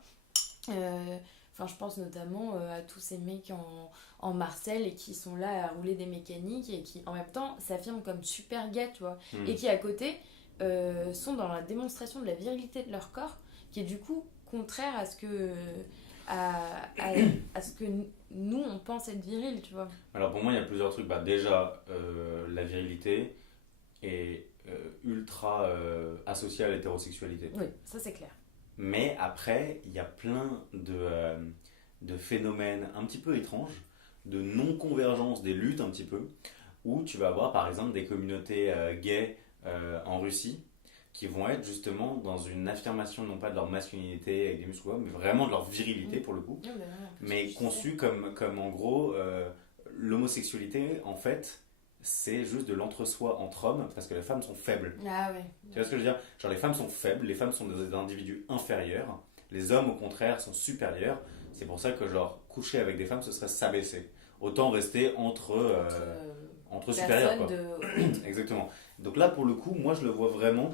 Je pense notamment à tous ces mecs en Marcel et qui sont là à rouler des mécaniques et qui en même temps s'affirment comme super gays, tu vois. Et qui à côté sont dans la démonstration de la virilité de leur corps, qui est du coup contraire à ce que... à ce que nous on pense être viril, tu vois. Alors pour moi il y a plusieurs trucs. Déjà la virilité est ultra associée à l'hétérosexualité. Oui, ça c'est clair. Mais après il y a plein de phénomènes un petit peu étranges, de non-convergence des luttes un petit peu, où tu vas avoir par exemple des communautés gays en Russie qui vont être justement dans une affirmation non pas de leur masculinité avec des muscles, mais vraiment de leur virilité pour le coup, mais conçue comme en gros l'homosexualité en fait c'est juste de l'entre-soi entre hommes parce que les femmes sont faibles. Ah ouais. Tu vois ce que je veux dire? Genre les femmes sont faibles, les femmes sont des individus inférieurs, les hommes au contraire sont supérieurs. C'est pour ça que genre coucher avec des femmes ce serait s'abaisser. Autant rester entre supérieurs quoi. Exactement. Donc là pour le coup moi je le vois vraiment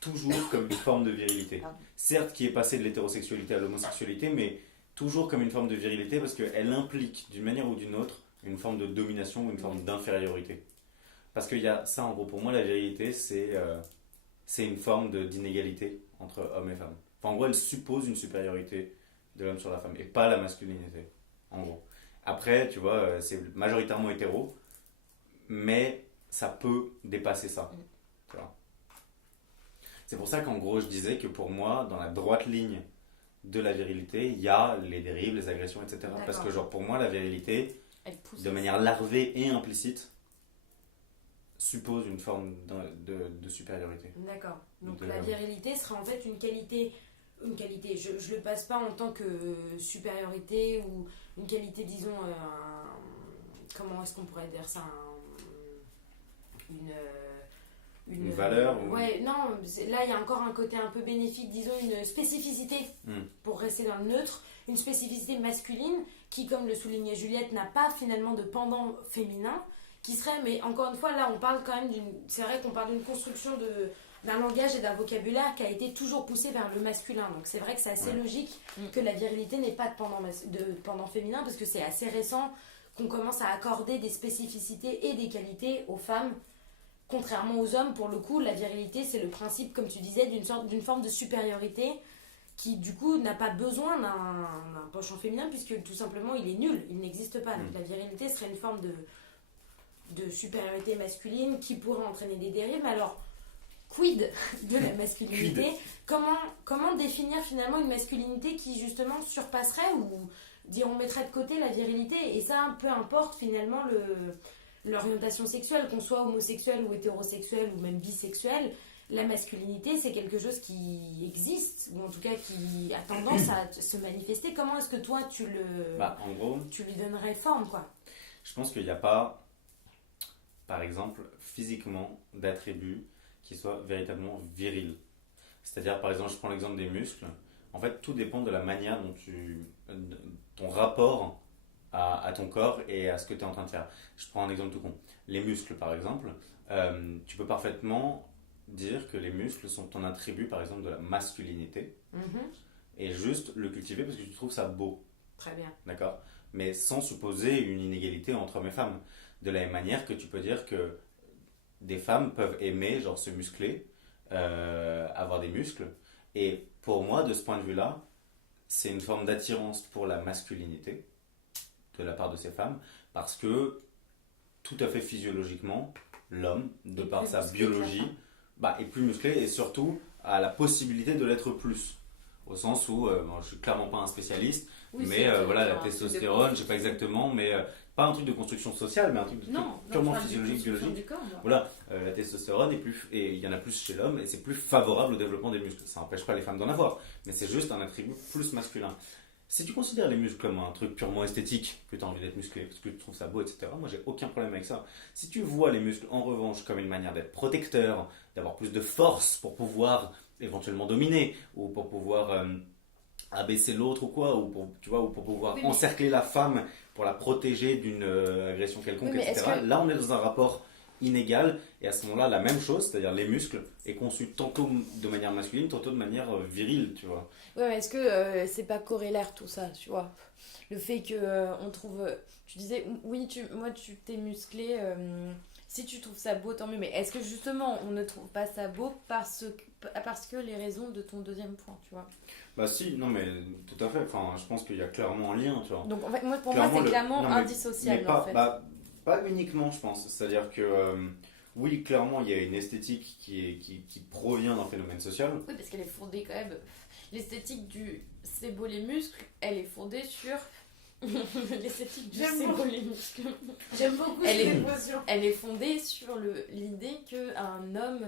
toujours comme une forme de virilité. Certes qui est passée de l'hétérosexualité à l'homosexualité, mais toujours comme une forme de virilité parce qu'elle implique d'une manière ou d'une autre une forme de domination ou une forme d'infériorité. Parce qu'il y a ça en gros, pour moi la virilité c'est une forme d'inégalité entre hommes et femmes. Enfin, en gros elle suppose une supériorité de l'homme sur la femme et pas la masculinité en gros. Après tu vois c'est majoritairement hétéro, mais ça peut dépasser ça. Tu vois. C'est pour ça qu'en gros je disais que pour moi dans la droite ligne de la virilité il y a les dérives, les agressions, etc. D'accord. Parce que genre pour moi la virilité de manière larvée et implicite suppose une forme de supériorité. D'accord. Donc la virilité serait en fait une qualité, je le passe pas en tant que supériorité ou une qualité, disons, comment est-ce qu'on pourrait dire ça, une valeur ouais, non, là il y a encore un côté un peu bénéfique, disons une spécificité, pour rester dans le neutre, une spécificité masculine qui, comme le soulignait Juliette, n'a pas finalement de pendant féminin, qui serait, mais encore une fois, là, on parle quand même c'est vrai qu'on parle d'une construction d'un langage et d'un vocabulaire qui a été toujours poussé vers le masculin. Donc c'est vrai que c'est assez logique que la virilité n'ait pas de pendant féminin, parce que c'est assez récent qu'on commence à accorder des spécificités et des qualités aux femmes. Contrairement aux hommes, pour le coup, la virilité, c'est le principe, comme tu disais, d'une forme de supériorité qui, du coup, n'a pas besoin d'un penchant féminin, puisque tout simplement, il est nul, il n'existe pas. Donc la virilité serait une forme de supériorité masculine qui pourrait entraîner des dérives. Mais alors, quid de la masculinité? Comment définir finalement une masculinité qui, justement, surpasserait ou, on mettrait de côté la virilité? Et ça, peu importe, finalement, l'orientation sexuelle, qu'on soit homosexuel ou hétérosexuel ou même bisexuel, la masculinité c'est quelque chose qui existe, ou en tout cas qui a tendance à se manifester. Comment est-ce que toi en gros, tu lui donnerais forme, quoi? Je pense qu'il n'y a pas, par exemple, physiquement d'attributs qui soient véritablement virils. C'est-à-dire, par exemple, je prends l'exemple des muscles. En fait, tout dépend de la manière dont ton rapport à ton corps et à ce que tu es en train de faire. Je prends un exemple tout con. Les muscles, par exemple, tu peux parfaitement dire que les muscles sont ton attribut, par exemple, de la masculinité, et juste le cultiver parce que tu trouves ça beau. Très bien. D'accord? Mais sans supposer une inégalité entre hommes et femmes. De la même manière que tu peux dire que des femmes peuvent aimer, genre se muscler, avoir des muscles. Et pour moi, de ce point de vue-là, c'est une forme d'attirance pour la masculinité de la part de ces femmes, parce que tout à fait physiologiquement, l'homme, de par sa biologie, est plus musclé et surtout a la possibilité de l'être plus. Au sens où, je ne suis clairement pas un spécialiste, mais voilà, la testostérone, je ne sais pas exactement, mais pas un truc de construction sociale, mais un truc purement physiologique, biologique. Voilà, la testostérone est plus, et il y en a plus chez l'homme, et c'est plus favorable au développement des muscles. Ça n'empêche pas les femmes d'en avoir, mais c'est juste un attribut plus masculin. Si tu considères les muscles comme un truc purement esthétique, que tu as envie d'être musclé, parce que tu trouves ça beau, etc., moi j'ai aucun problème avec ça. Si tu vois les muscles en revanche comme une manière d'être protecteur, d'avoir plus de force pour pouvoir éventuellement dominer, ou pour pouvoir abaisser l'autre ou quoi, ou pour pouvoir encercler la femme pour la protéger d'une agression quelconque, etc., là on est dans un rapport inégal, et à ce moment-là la même chose, c'est-à-dire les muscles est conçu tantôt de manière masculine, tantôt de manière virile, tu vois. Ouais, mais est-ce que c'est pas corrélaire tout ça, tu vois? Le fait que on trouve, tu disais oui, moi tu t'es musclé, si tu trouves ça beau tant mieux, mais est-ce que justement on ne trouve pas ça beau parce que les raisons de ton deuxième point, tu vois? Bah si, non mais tout à fait, enfin je pense qu'il y a clairement un lien, tu vois. Donc en fait, pour moi c'est clairement indissociable, pas, en fait. Pas uniquement, je pense, c'est-à-dire que oui, clairement il y a une esthétique qui provient d'un phénomène social. Oui, parce qu'elle est fondée quand même, l'esthétique du c'est beau les muscles, elle est fondée sur l'esthétique du c'est beau les muscles. J'aime beaucoup cette émotion. Elle est fondée sur l'idée qu'un homme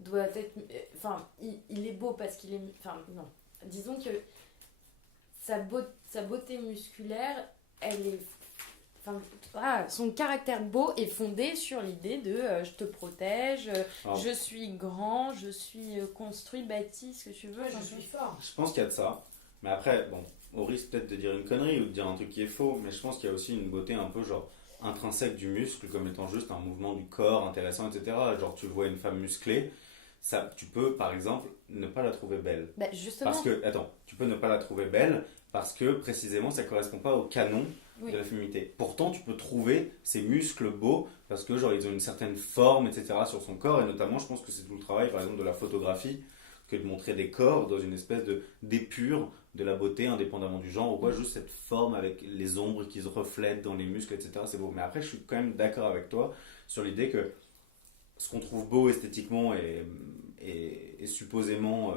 doit être, enfin il est beau parce qu'il est, enfin non, disons que sa beauté musculaire, elle est, enfin son caractère beau est fondé sur l'idée de je te protège, je suis grand, je suis construit, bâti, ce que tu veux, je suis fort. Je pense qu'il y a de ça, mais après bon, au risque peut-être de dire une connerie ou de dire un truc qui est faux, mais je pense qu'il y a aussi une beauté un peu genre intrinsèque du muscle comme étant juste un mouvement du corps intéressant, etc. Genre tu vois une femme musclée, ça, tu peux par exemple ne pas la trouver belle. Bah justement. Parce que, attends, tu peux ne pas la trouver belle parce que précisément ça correspond pas au canon de la féminité. Pourtant tu peux trouver ces muscles beaux parce que genre ils ont une certaine forme, etc. sur son corps, et notamment je pense que c'est tout le travail par exemple de la photographie que de montrer des corps dans une espèce d'épure de la beauté indépendamment du genre ou quoi, juste cette forme avec les ombres qui se reflètent dans les muscles, etc. c'est beau. Mais après je suis quand même d'accord avec toi sur l'idée que ce qu'on trouve beau esthétiquement et supposément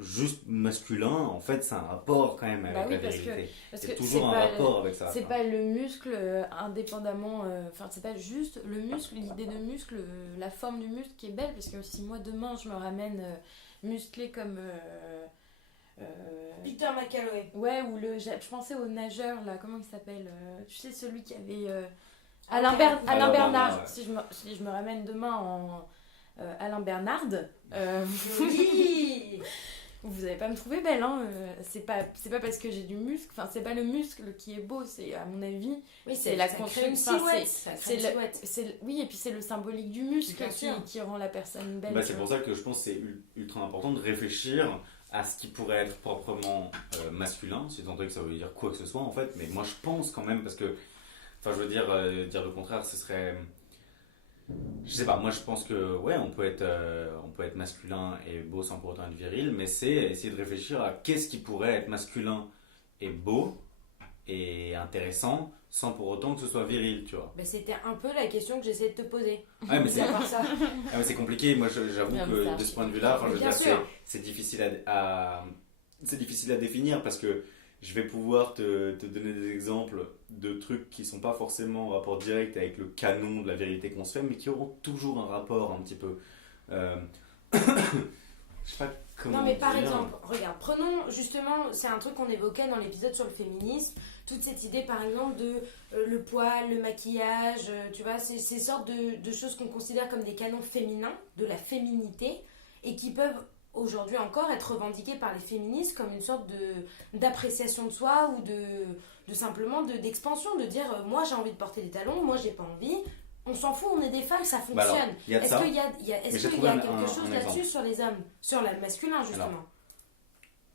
juste masculin, en fait c'est un rapport quand même avec la vérité. C'est toujours un rapport avec ça. C'est pas le muscle indépendamment, enfin c'est pas juste le muscle, l'idée de muscle, la forme du muscle qui est belle, parce que si moi demain je me ramène musclé comme Peter McCalloway. Ouais, ou je pensais au nageur là, comment il s'appelle, tu sais, celui qui avait Alain Bernard. Si je me ramène demain en Alain Bernard, oui. Vous allez pas me trouver belle, hein. C'est pas parce que j'ai du muscle, enfin, c'est pas le muscle qui est beau, c'est, à mon avis, Oui, c'est la ça construction. crée une silhouette. Ça crée une silhouette. Oui, et puis c'est le symbolique du muscle Bien sûr. qui rend la personne belle. Bah, tu c'est vois. pour ça que je pense que c'est ultra important de réfléchir à ce qui pourrait être proprement masculin, si tant est que ça veut dire quoi que ce soit en fait, mais moi je pense quand même, parce que, enfin je veux dire, dire le contraire, ce serait... Je sais pas, moi je pense que ouais, on peut être masculin et beau sans pour autant être viril, mais c'est essayer de réfléchir à qu'est-ce qui pourrait être masculin et beau et intéressant sans pour autant que ce soit viril, tu vois. Ben, c'était un peu la question que j'essayais de te poser. Ouais, mais C'est à part ça. ah, mais c'est compliqué, moi j'avoue Non, mais que ça, de ce point de vue-là, enfin, je veux bien dire, sûr. c'est difficile c'est difficile à définir parce que je vais pouvoir te donner des exemples de trucs qui sont pas forcément en rapport direct avec le canon de la vérité qu'on se fait, mais qui auront toujours un rapport un petit peu. Je sais pas comment. Non, mais par dire. exemple, regarde, prenons justement, c'est un truc qu'on évoquait dans l'épisode sur le féminisme, toute cette idée par exemple de le poil, le maquillage, tu vois, ces sortes de choses qu'on considère comme des canons féminins, de la féminité, et qui peuvent aujourd'hui encore être revendiquées par les féministes comme une sorte d'appréciation de soi ou de simplement d'expansion, de dire moi j'ai envie de porter des talons, moi j'ai pas envie. On s'en fout, on est des femmes, ça Bah alors, fonctionne. il y a de Est-ce ça. qu'il y a, Mais est-ce j'ai qu'il y trouvé a un quelque chose exemple. là-dessus sur les hommes, sur le masculin justement?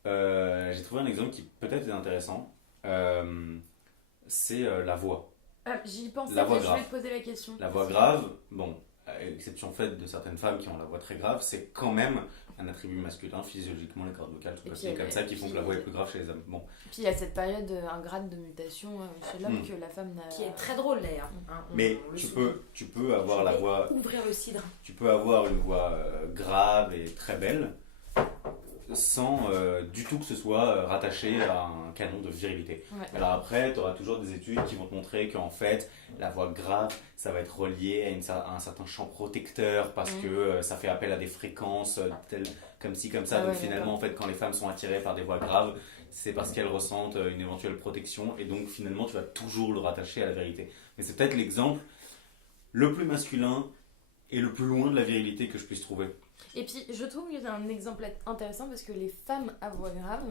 J'ai trouvé un exemple qui peut-être est intéressant. C'est la voix. Ah, j'y pensais, La voix mais je grave. vais te poser la question. La voix grave, bon, à exception faite de certaines femmes qui ont la voix très grave, c'est quand même un attribut masculin, physiologiquement, les cordes vocales, tout Et ça, puis, c'est comme ça qui font puis- que la voix est plus grave chez les hommes. Bon, Puis il y a cette période, un grade de mutation chez l'homme que la femme n'a. Qui est très drôle d'ailleurs. Hein, mais on le tu peux avoir la voix, ouvrir le cidre. tu peux avoir une voix grave et très belle, sans du tout que ce soit rattaché à un canon de virilité. Ouais. Alors après, tu auras toujours des études qui vont te montrer qu'en fait, la voix grave, ça va être relié à un certain champ protecteur parce que ça fait appel à des fréquences comme ci, comme ça. Ah Donc ouais, finalement, en fait, quand les femmes sont attirées par des voix graves, c'est parce qu'elles ressentent une éventuelle protection et donc finalement, tu vas toujours le rattacher à la vérité. Mais c'est peut-être l'exemple le plus masculin et le plus loin de la virilité que je puisse trouver. Et puis je trouve que c'est un exemple intéressant parce que les femmes à voix grave,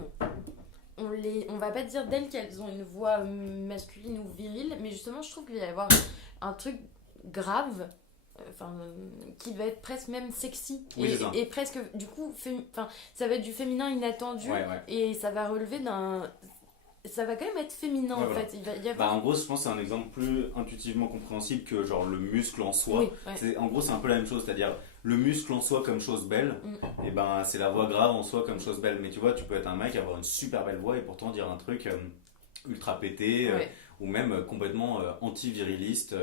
on va pas dire d'elles qu'elles ont une voix masculine ou virile, mais justement je trouve qu'il va y avoir un truc grave, qui va être presque même sexy. Oui, c'est ça. Et presque, du coup, ça va être du féminin inattendu Ouais, ouais. et ça va relever d'un. Ça va quand même être féminin Ouais, en voilà. fait. Il va y Bah, avoir. en gros, je pense que c'est un exemple plus intuitivement compréhensible que genre le muscle en soi. Oui, ouais. En gros, c'est un peu la même chose, c'est-à-dire le muscle en soi comme chose belle, et ben c'est la voix grave en soi comme chose belle. Mais tu vois, tu peux être un mec, avoir une super belle voix et pourtant dire un truc ultra pété Ouais. ou même complètement anti-viriliste.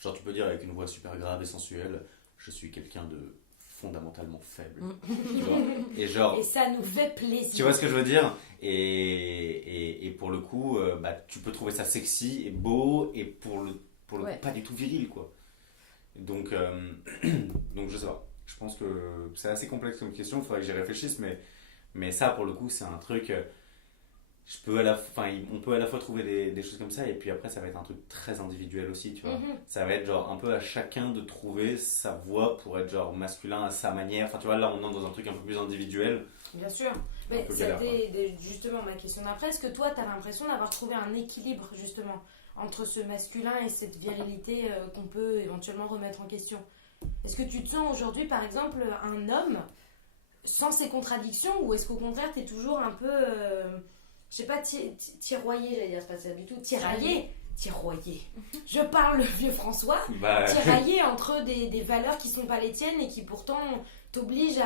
Genre, tu peux dire avec une voix super grave et sensuelle, je suis quelqu'un de fondamentalement faible. Tu vois et genre, Et ça nous fait plaisir. tu vois ce que je veux dire et pour le coup, bah, tu peux trouver ça sexy et beau et pour le Ouais. coup, pas du tout viril, quoi. Donc, donc je sais pas. Je pense que c'est assez complexe comme question, il faudrait que j'y réfléchisse, mais ça, pour le coup, c'est un truc... on peut à la fois trouver des choses comme ça et puis après, ça va être un truc très individuel aussi, tu vois. Ça va être genre un peu à chacun de trouver sa voix pour être genre masculin à sa manière. Enfin, tu vois, là, on entre dans un truc un peu plus individuel. Bien sûr. Mais peu galère, c'était justement ma question d'après. Est-ce que toi, tu as l'impression d'avoir trouvé un équilibre justement entre ce masculin et cette virilité qu'on peut éventuellement remettre en question? Est-ce que tu te sens aujourd'hui, par exemple, un homme sans ces contradictions ou est-ce qu'au contraire, tu es toujours un peu, je sais pas, tiroyé, j'allais dire, c'est pas ça du tout, tiraillé. Je parle le vieux François. Bah, Tiraillé entre des valeurs qui sont pas les tiennes et qui pourtant t'obligent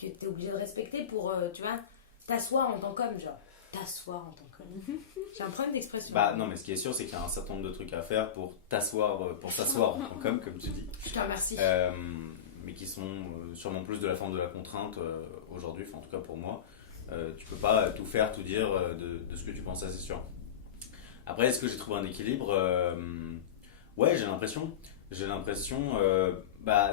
que t'es obligé de respecter pour, tu vois, t'asseoir en tant qu'homme, genre. T'asseoir en tant qu'homme. J'ai un problème d'expression. bah non, mais ce qui est sûr, c'est qu'il y a un certain nombre de trucs à faire pour t'asseoir en tant qu'homme, comme tu dis. Je te remercie. Mais qui sont sûrement plus de la forme de la contrainte aujourd'hui, enfin en tout cas pour moi. Tu peux pas tout faire, tout dire de ce que tu penses, ça c'est sûr. Après, est-ce que j'ai trouvé un équilibre Ouais, j'ai l'impression. J'ai l'impression,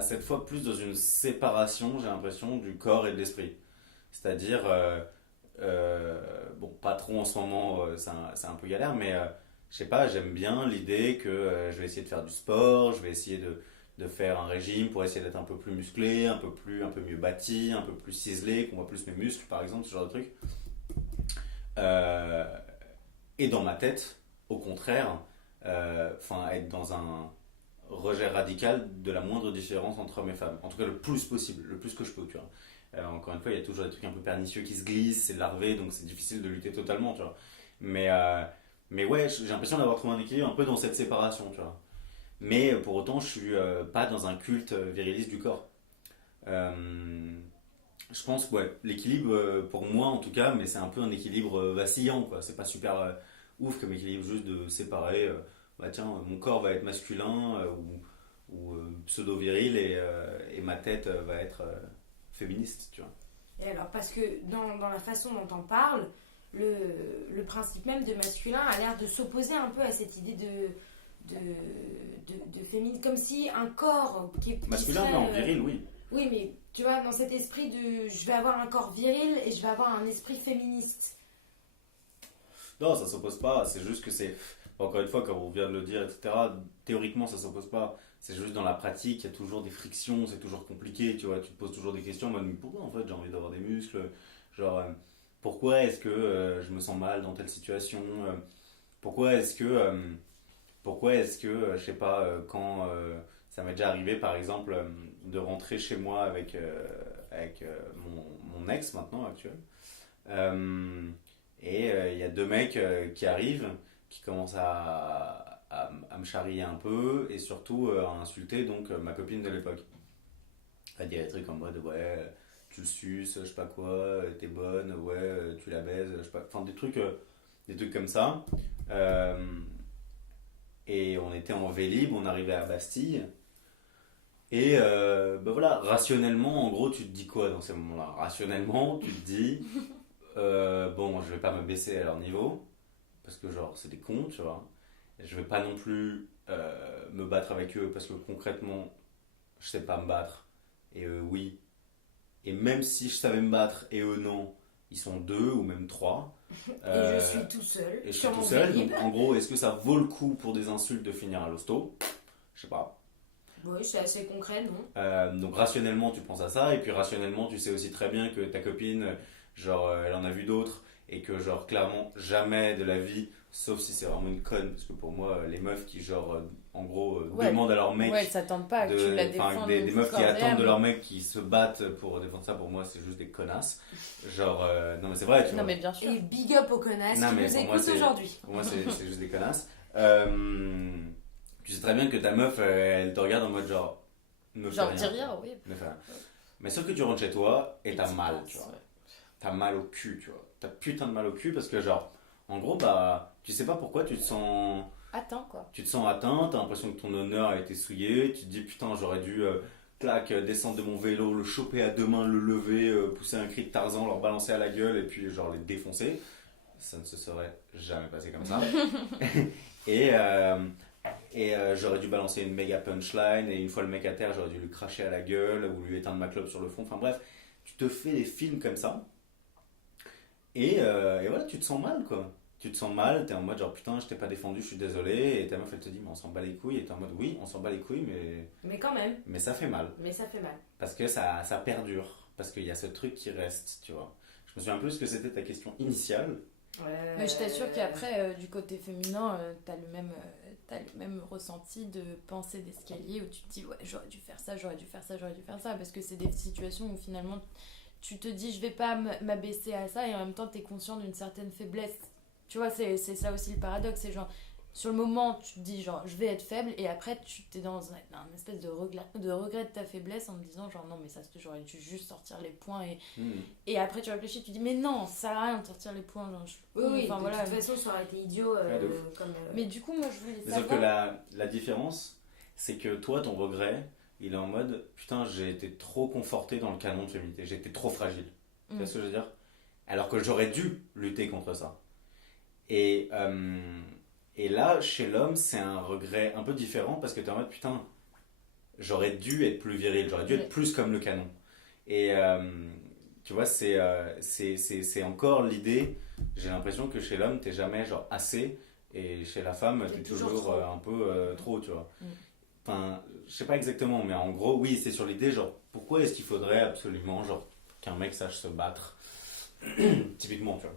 cette fois plus dans une séparation, j'ai l'impression, du corps et de l'esprit. C'est-à-dire, bon, pas trop en ce moment, c'est un peu galère, mais je sais pas, j'aime bien l'idée que je vais essayer de faire du sport, je vais essayer de faire un régime pour essayer d'être un peu plus musclé, un peu mieux bâti, un peu plus ciselé, qu'on voit plus mes muscles par exemple, ce genre de truc. Et dans ma tête, au contraire, être dans un rejet radical de la moindre différence entre hommes et femmes. En tout cas, le plus possible, le plus que je peux, tu vois. Encore une fois, il y a toujours des trucs un peu pernicieux qui se glissent, c'est larvé, donc c'est difficile de lutter totalement, tu vois. Mais ouais, j'ai l'impression d'avoir trouvé un équilibre un peu dans cette séparation, tu vois. Mais pour autant, je suis pas dans un culte viriliste du corps. Je pense que ouais, l'équilibre, pour moi en tout cas, mais c'est un peu un équilibre vacillant, quoi. C'est pas super ouf comme équilibre, juste de séparer, bah tiens, mon corps va être masculin ou pseudo-viril et ma tête va être féministe, tu vois. Et alors, parce que dans la façon dont on parle, le principe même de masculin a l'air de s'opposer un peu à cette idée de féminine, comme si un corps qui masculin, serait, non, viril, oui. Oui, mais tu vois, dans cet esprit de je vais avoir un corps viril et je vais avoir un esprit féministe. Non, ça s'oppose pas, c'est juste que c'est. Encore une fois, comme on vient de le dire, etc., théoriquement ça s'oppose pas. C'est juste dans la pratique, il y a toujours des frictions, c'est toujours compliqué, tu vois. Tu te poses toujours des questions en mode, mais pourquoi en fait j'ai envie d'avoir des muscles? Genre, pourquoi est-ce que je me sens mal dans telle situation? Pourquoi est-ce que. Je sais pas, quand ça m'est déjà arrivé par exemple de rentrer chez moi avec mon ex maintenant actuel. Il y a deux mecs qui arrivent, qui commencent à me charrier un peu et surtout à insulter donc ma copine de l'époque. À dire des trucs en mode ouais, tu le suces, je sais pas quoi, t'es bonne, ouais, tu la baises, je sais pas. Enfin des trucs comme ça. Et on était en Vélib, on arrivait à Bastille. Et bah voilà, rationnellement, en gros, tu te dis quoi dans ces moments-là? Rationnellement, tu te dis, bon, je vais pas me baisser à leur niveau, parce que genre, c'est des cons, tu vois. Et je vais pas non plus me battre avec eux, parce que concrètement, je sais pas me battre, et eux, oui. Et même si je savais me battre, et eux, non, ils sont deux ou même trois. Et je suis tout seul. Et je suis tout seul, donc en gros, est-ce que ça vaut le coup pour des insultes de finir à l'hosto? Je sais pas. Oui, c'est assez concret, non? Donc rationnellement tu penses à ça et puis rationnellement tu sais aussi très bien que ta copine genre elle en a vu d'autres et que genre clairement jamais de la vie sauf si c'est vraiment une conne parce que pour moi les meufs qui genre en gros demandent à leur mec ouais, s'attendent pas à que tu la défendes des meufs qui attendent de leur mec qui se battent pour défendre ça pour moi c'est juste des connasses genre non mais c'est vrai tu vois. Non mais bien sûr et big up aux connasses qui nous écoutent aujourd'hui. Pour moi c'est juste des connasses. Tu sais très bien que ta meuf, elle te regarde en mode genre. Genre, dis rien, oui. Mais sauf que tu rentres chez toi et t'as mal, tu vois. T'as mal au cul, tu vois. T'as putain de mal au cul parce que, genre, en gros, bah, tu sais pas pourquoi tu te sens. Atteint, quoi. Tu te sens atteint, t'as l'impression que ton honneur a été souillé, tu te dis putain, j'aurais dû. Descendre de mon vélo, le choper à deux mains, le lever, pousser un cri de Tarzan, leur balancer à la gueule et puis, genre, les défoncer. Ça ne se serait jamais passé comme ça. et. J'aurais dû balancer une méga punchline et une fois le mec à terre j'aurais dû lui cracher à la gueule ou lui éteindre ma clope sur le front, enfin bref tu te fais des films comme ça et voilà tu te sens mal quoi, tu te sens mal, t'es en mode genre putain je t'ai pas défendu, je suis désolé et ta meuf elle te dit mais on s'en bat les couilles et t'es en mode oui on s'en bat les couilles mais quand même mais ça fait mal parce que ça perdure, parce qu'il y a ce truc qui reste, tu vois. Je me souviens un peu ce que c'était ta question initiale. Mais je t'assure qu'après du côté féminin t'as le même ressenti de pensée d'escalier où tu te dis ouais j'aurais dû faire ça, j'aurais dû faire ça, j'aurais dû faire ça, parce que c'est des situations où finalement tu te dis je vais pas m'abaisser à ça et en même temps t'es conscient d'une certaine faiblesse, tu vois. C'est ça aussi le paradoxe, c'est genre sur le moment tu te dis genre je vais être faible et après tu t'es dans un espèce de regret de ta faiblesse en te disant genre non mais ça j'aurais dû juste sortir les poings et après tu réfléchis, tu dis mais non ça sert à rien de sortir les poings genre, oui enfin, voilà. De toute façon ça aurait été idiot mais du coup moi je voulais savoir sauf que la différence c'est que toi ton regret il est en mode putain j'ai été trop conforté dans le canon de féminité, j'ai été trop fragile, tu vois ce que je veux dire, alors que j'aurais dû lutter contre ça et là, chez l'homme, c'est un regret un peu différent parce que t'es en mode putain, j'aurais dû être plus viril, j'aurais dû être plus comme le canon. Et tu vois, c'est encore l'idée, j'ai l'impression que chez l'homme, t'es jamais genre assez et chez la femme, t'es toujours un peu trop, tu vois. Enfin, je sais pas exactement, mais en gros, oui, c'est sur l'idée, genre, pourquoi est-ce qu'il faudrait absolument, genre, qu'un mec sache se battre, typiquement, tu vois.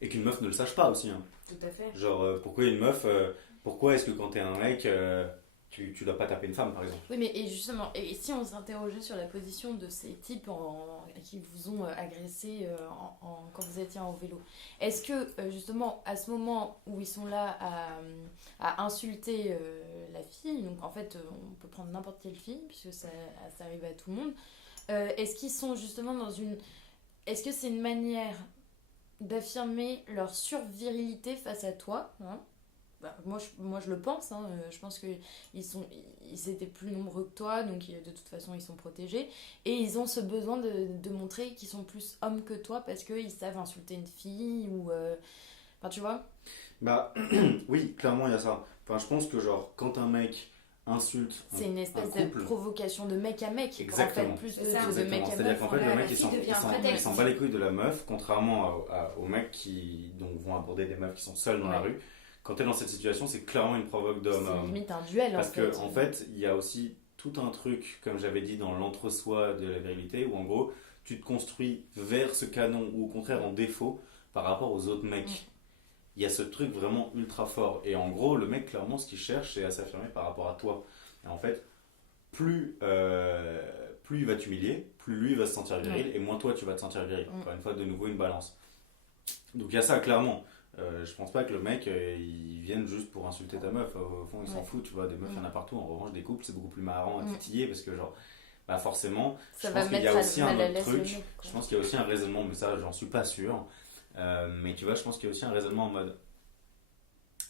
Et qu'une meuf ne le sache pas aussi, hein. Tout à fait. Genre, pourquoi une meuf, pourquoi est-ce que quand t'es un mec, tu dois pas taper une femme, par exemple? Oui, mais et justement, et si on s'interrogeait sur la position de ces types qui vous ont agressé quand vous étiez en vélo, est-ce que justement à ce moment où ils sont là à insulter la fille, donc en fait on peut prendre n'importe quelle fille puisque ça arrive à tout le monde, est-ce qu'ils sont justement dans une... Est-ce que c'est une manière d'affirmer leur survirilité face à toi, hein? Bah, moi je le pense, hein. Je pense ils étaient plus nombreux que toi, donc de toute façon ils sont protégés. Et ils ont ce besoin de montrer qu'ils sont plus hommes que toi parce qu'ils savent insulter une fille ou... Enfin, tu vois? Bah, oui, clairement, il y a ça. Enfin, je pense que, genre, quand un mec insulte C'est une un espèce de couple, provocation de mec à mec. Exactement. En fait, plus C'est ça, de mec à c'est-à-dire meuf. qu'en fait, le la mec, fille devient un il prétexte. s'en bat les couilles de la meuf, contrairement aux mecs qui donc, vont aborder des meufs qui sont seules dans la Ouais. rue. Quand t'es dans cette situation, c'est clairement une provoque d'homme à C'est homme. limite un duel Parce en fait. que, en fait, il y a aussi tout un truc, comme j'avais dit, dans l'entre-soi de la virilité, où en gros, tu te construis vers ce canon, ou au contraire en défaut, par rapport aux autres mecs. Mm. Il y a ce truc vraiment ultra fort. Et en gros, le mec, clairement, ce qu'il cherche, c'est à s'affirmer par rapport à toi. Et en fait, plus il va t'humilier, plus lui va se sentir viril, et moins toi tu vas te sentir viril. Encore une fois, de nouveau, une balance. Donc il y a ça, clairement. Je pense pas que le mec, il vienne juste pour insulter ta meuf. Au fond, il s'en fout, tu vois. Des meufs, il y en a partout. En revanche, des couples, c'est beaucoup plus marrant à titiller parce que, genre, bah forcément, Ça je va pense qu'il y a mettre aussi un mal à autre l'aise le truc. mec, quoi. Je pense qu'il y a aussi un raisonnement, mais ça, j'en suis pas sûr. Mais tu vois, je pense qu'il y a aussi un raisonnement en mode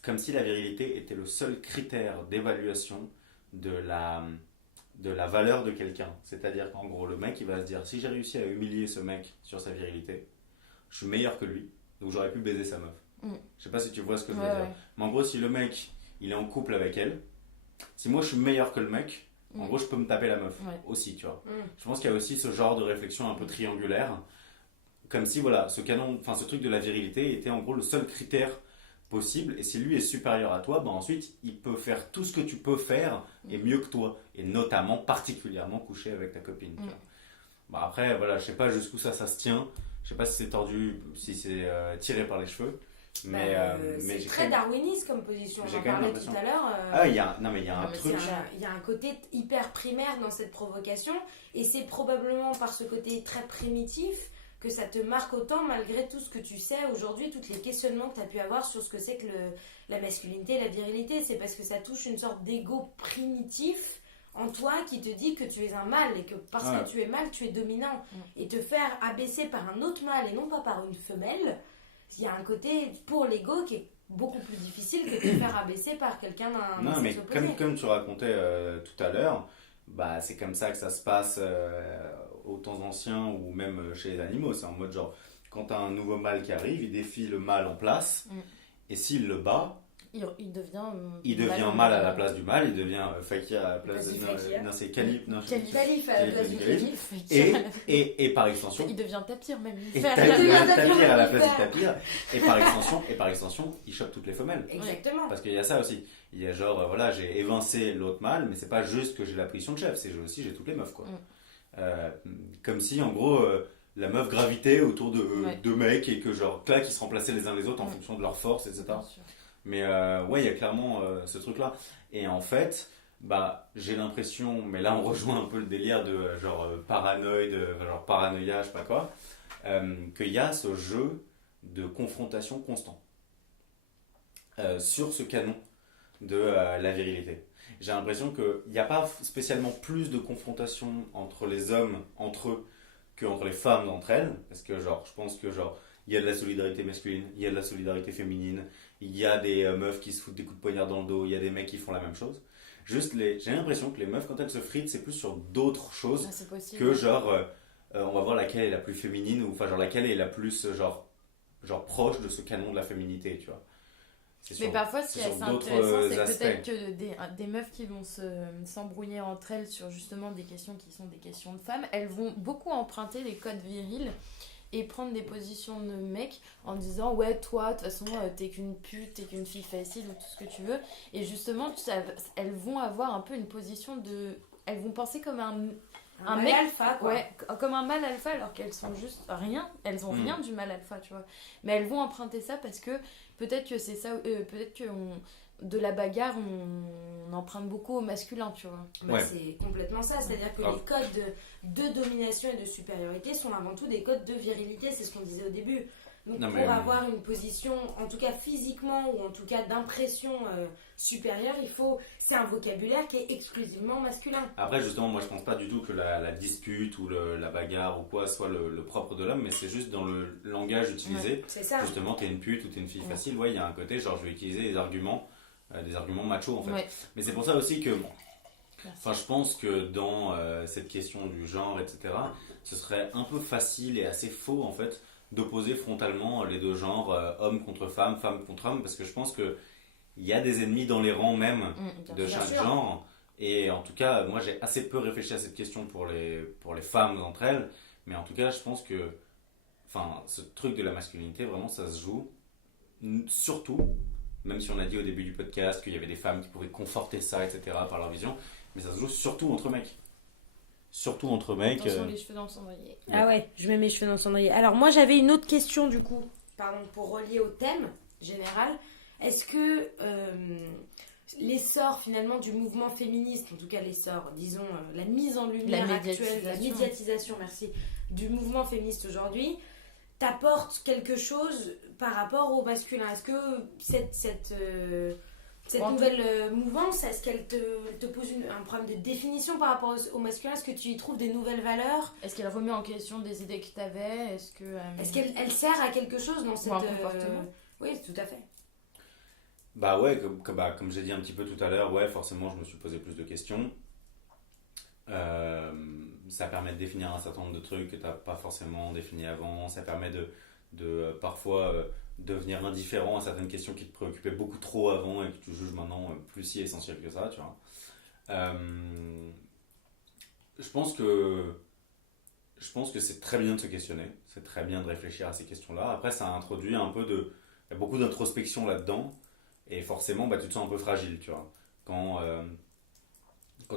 comme si la virilité était le seul critère d'évaluation de la valeur de quelqu'un. C'est-à-dire qu'en gros, le mec, il va se dire si j'ai réussi à humilier ce mec sur sa virilité, je suis meilleur que lui, donc j'aurais pu baiser sa meuf. Je sais pas si tu vois ce que je veux dire. Ouais. Mais en gros, si le mec, il est en couple avec elle, si moi je suis meilleur que le mec, en gros, je peux me taper la meuf aussi, tu vois. Je pense qu'il y a aussi ce genre de réflexion un peu triangulaire, comme si, voilà, ce canon, enfin ce truc de la virilité était en gros le seul critère possible, et si lui est supérieur à toi, bah ensuite il peut faire tout ce que tu peux faire et mieux que toi, et notamment particulièrement coucher avec ta copine. Tu vois. Bah après, voilà, je sais pas jusqu'où ça se tient, je sais pas si c'est tordu, si c'est tiré par les cheveux, mais c'est j'ai très quand même- darwiniste comme position. j'ai J'en quand même parlais l'impression- tout à l'heure. Ah, il y a, non mais il y a un mais truc. Il y a un côté hyper primaire dans cette provocation, et c'est probablement par ce côté très primitif que ça te marque autant malgré tout ce que tu sais aujourd'hui, tous les questionnements que tu as pu avoir sur ce que c'est que la masculinité et la virilité. C'est parce que ça touche une sorte d'ego primitif en toi qui te dit que tu es un mâle et que parce que tu es mâle, tu es dominant. Et te faire abaisser par un autre mâle et non pas par une femelle, il y a un côté pour l'ego qui est beaucoup plus difficile que de te faire abaisser par quelqu'un d'un Non, mais sexe opposé. comme tu racontais tout à l'heure, bah, c'est comme ça que ça se passe aux temps anciens ou même chez les animaux. C'est en mode genre, quand t'as un nouveau mâle qui arrive, il défie le mâle en place, et s'il le bat, Il devient... il devient mâle à la place du mâle, il devient fakir à la place du de... fakir. Non, c'est calife. Non, Calife à la place du Calife. calife. Et par extension... Il devient tapir même. Et Faire tapir la- à la place du tapir. Et par extension, il chope toutes les femelles. Exactement. Parce qu'il y a ça aussi. Il y a genre, voilà, j'ai évincé l'autre mâle, mais c'est pas juste que j'ai la position de chef, c'est aussi j'ai toutes les meufs, quoi. Comme si, en gros, la meuf gravitait autour de deux mecs et que, genre, clac, ils se remplaçaient les uns les autres en fonction de leur force, etc. Bien sûr. Mais ouais, il y a clairement ce truc-là. Et en fait, bah, j'ai l'impression, mais là on rejoint un peu le délire de genre paranoïde, genre paranoïa, je sais pas quoi, qu'il y a ce jeu de confrontation constant sur ce canon de la virilité. J'ai l'impression qu'il n'y a pas spécialement plus de confrontation entre les hommes, entre eux, qu'entre les femmes d'entre elles. Parce que genre, je pense que genre, il y a de la solidarité masculine, il y a de la solidarité féminine, il y a des meufs qui se foutent des coups de poignard dans le dos, il y a des mecs qui font la même chose. Juste, j'ai l'impression que les meufs, quand elles se fritent, c'est plus sur d'autres choses C'est possible. que genre, on va voir laquelle est la plus féminine, ou enfin genre laquelle est la plus genre proche de ce canon de la féminité, tu vois. C'est Mais sur- parfois, ce qui est sur assez d'autres intéressant, c'est aspects. peut-être que des meufs qui vont s'embrouiller entre elles sur justement des questions qui sont des questions de femmes, elles vont beaucoup emprunter les codes virils et prendre des positions de mec en disant ouais toi de toute façon t'es qu'une pute, t'es qu'une fille facile ou tout ce que tu veux, et justement elles vont avoir un peu une position de, elles vont penser comme un mâle mec alpha, quoi. ouais, comme un mâle alpha, alors qu'elles sont juste rien, elles ont rien du mâle alpha, tu vois, mais elles vont emprunter ça parce que peut-être que c'est ça, peut-être que de la bagarre on emprunte beaucoup au masculin, tu vois. Bah, c'est complètement ça, c'est-à-dire que les codes de domination et de supériorité sont avant tout des codes de virilité, c'est ce qu'on disait au début. Donc avoir une position, en tout cas physiquement ou en tout cas d'impression supérieure, c'est un vocabulaire qui est exclusivement masculin. Après justement, moi je pense pas du tout que la dispute ou la bagarre ou quoi soit le propre de l'homme, mais c'est juste dans le langage utilisé. C'est ça. Justement, t'es une pute ou t'es une fille facile, il y a un côté genre je vais utiliser des arguments machos en fait. Mais c'est pour ça aussi que je pense que dans cette question du genre, etc., ce serait un peu facile et assez faux en fait d'opposer frontalement les deux genres, homme contre femme, femme contre homme, parce que je pense que il y a des ennemis dans les rangs même de chaque genre. Et en tout cas, moi j'ai assez peu réfléchi à cette question pour les femmes entre elles, mais en tout cas je pense que ce truc de la masculinité, vraiment ça se joue surtout, même si on a dit au début du podcast qu'il y avait des femmes qui pouvaient conforter ça, etc., par leur vision, mais ça se joue surtout entre mecs. Surtout entre mecs. Attention, les cheveux dans le cendrier. Ah ouais, je mets mes cheveux dans le cendrier. Alors moi j'avais une autre question du coup, pour relier au thème général. Est-ce que l'essor finalement du mouvement féministe, en tout cas l'essor, disons la mise en lumière actuelle, la médiatisation, merci, du mouvement féministe aujourd'hui, t'apporte quelque chose par rapport au masculin? Est-ce que cette nouvelle mouvance, est-ce qu'elle te pose un problème de définition par rapport au masculin? Est-ce que tu y trouves des nouvelles valeurs? Est-ce qu'elle remet en question des idées que tu avais? Est-ce qu'elle sert à quelque chose dans cette... comportement? Oui, tout à fait. Bah ouais, comme j'ai dit un petit peu tout à l'heure, ouais, forcément je me suis posé plus de questions. Ça permet de définir un certain nombre de trucs que tu n'as pas forcément défini avant. Ça permet de parfois devenir indifférent à certaines questions qui te préoccupaient beaucoup trop avant et que tu juges maintenant plus si essentielles que ça, tu vois. Je pense que c'est très bien de se questionner, c'est très bien de réfléchir à ces questions-là. Après, ça introduit un peu il y a beaucoup d'introspection là-dedans, et forcément, tu te sens un peu fragile, tu vois. Quand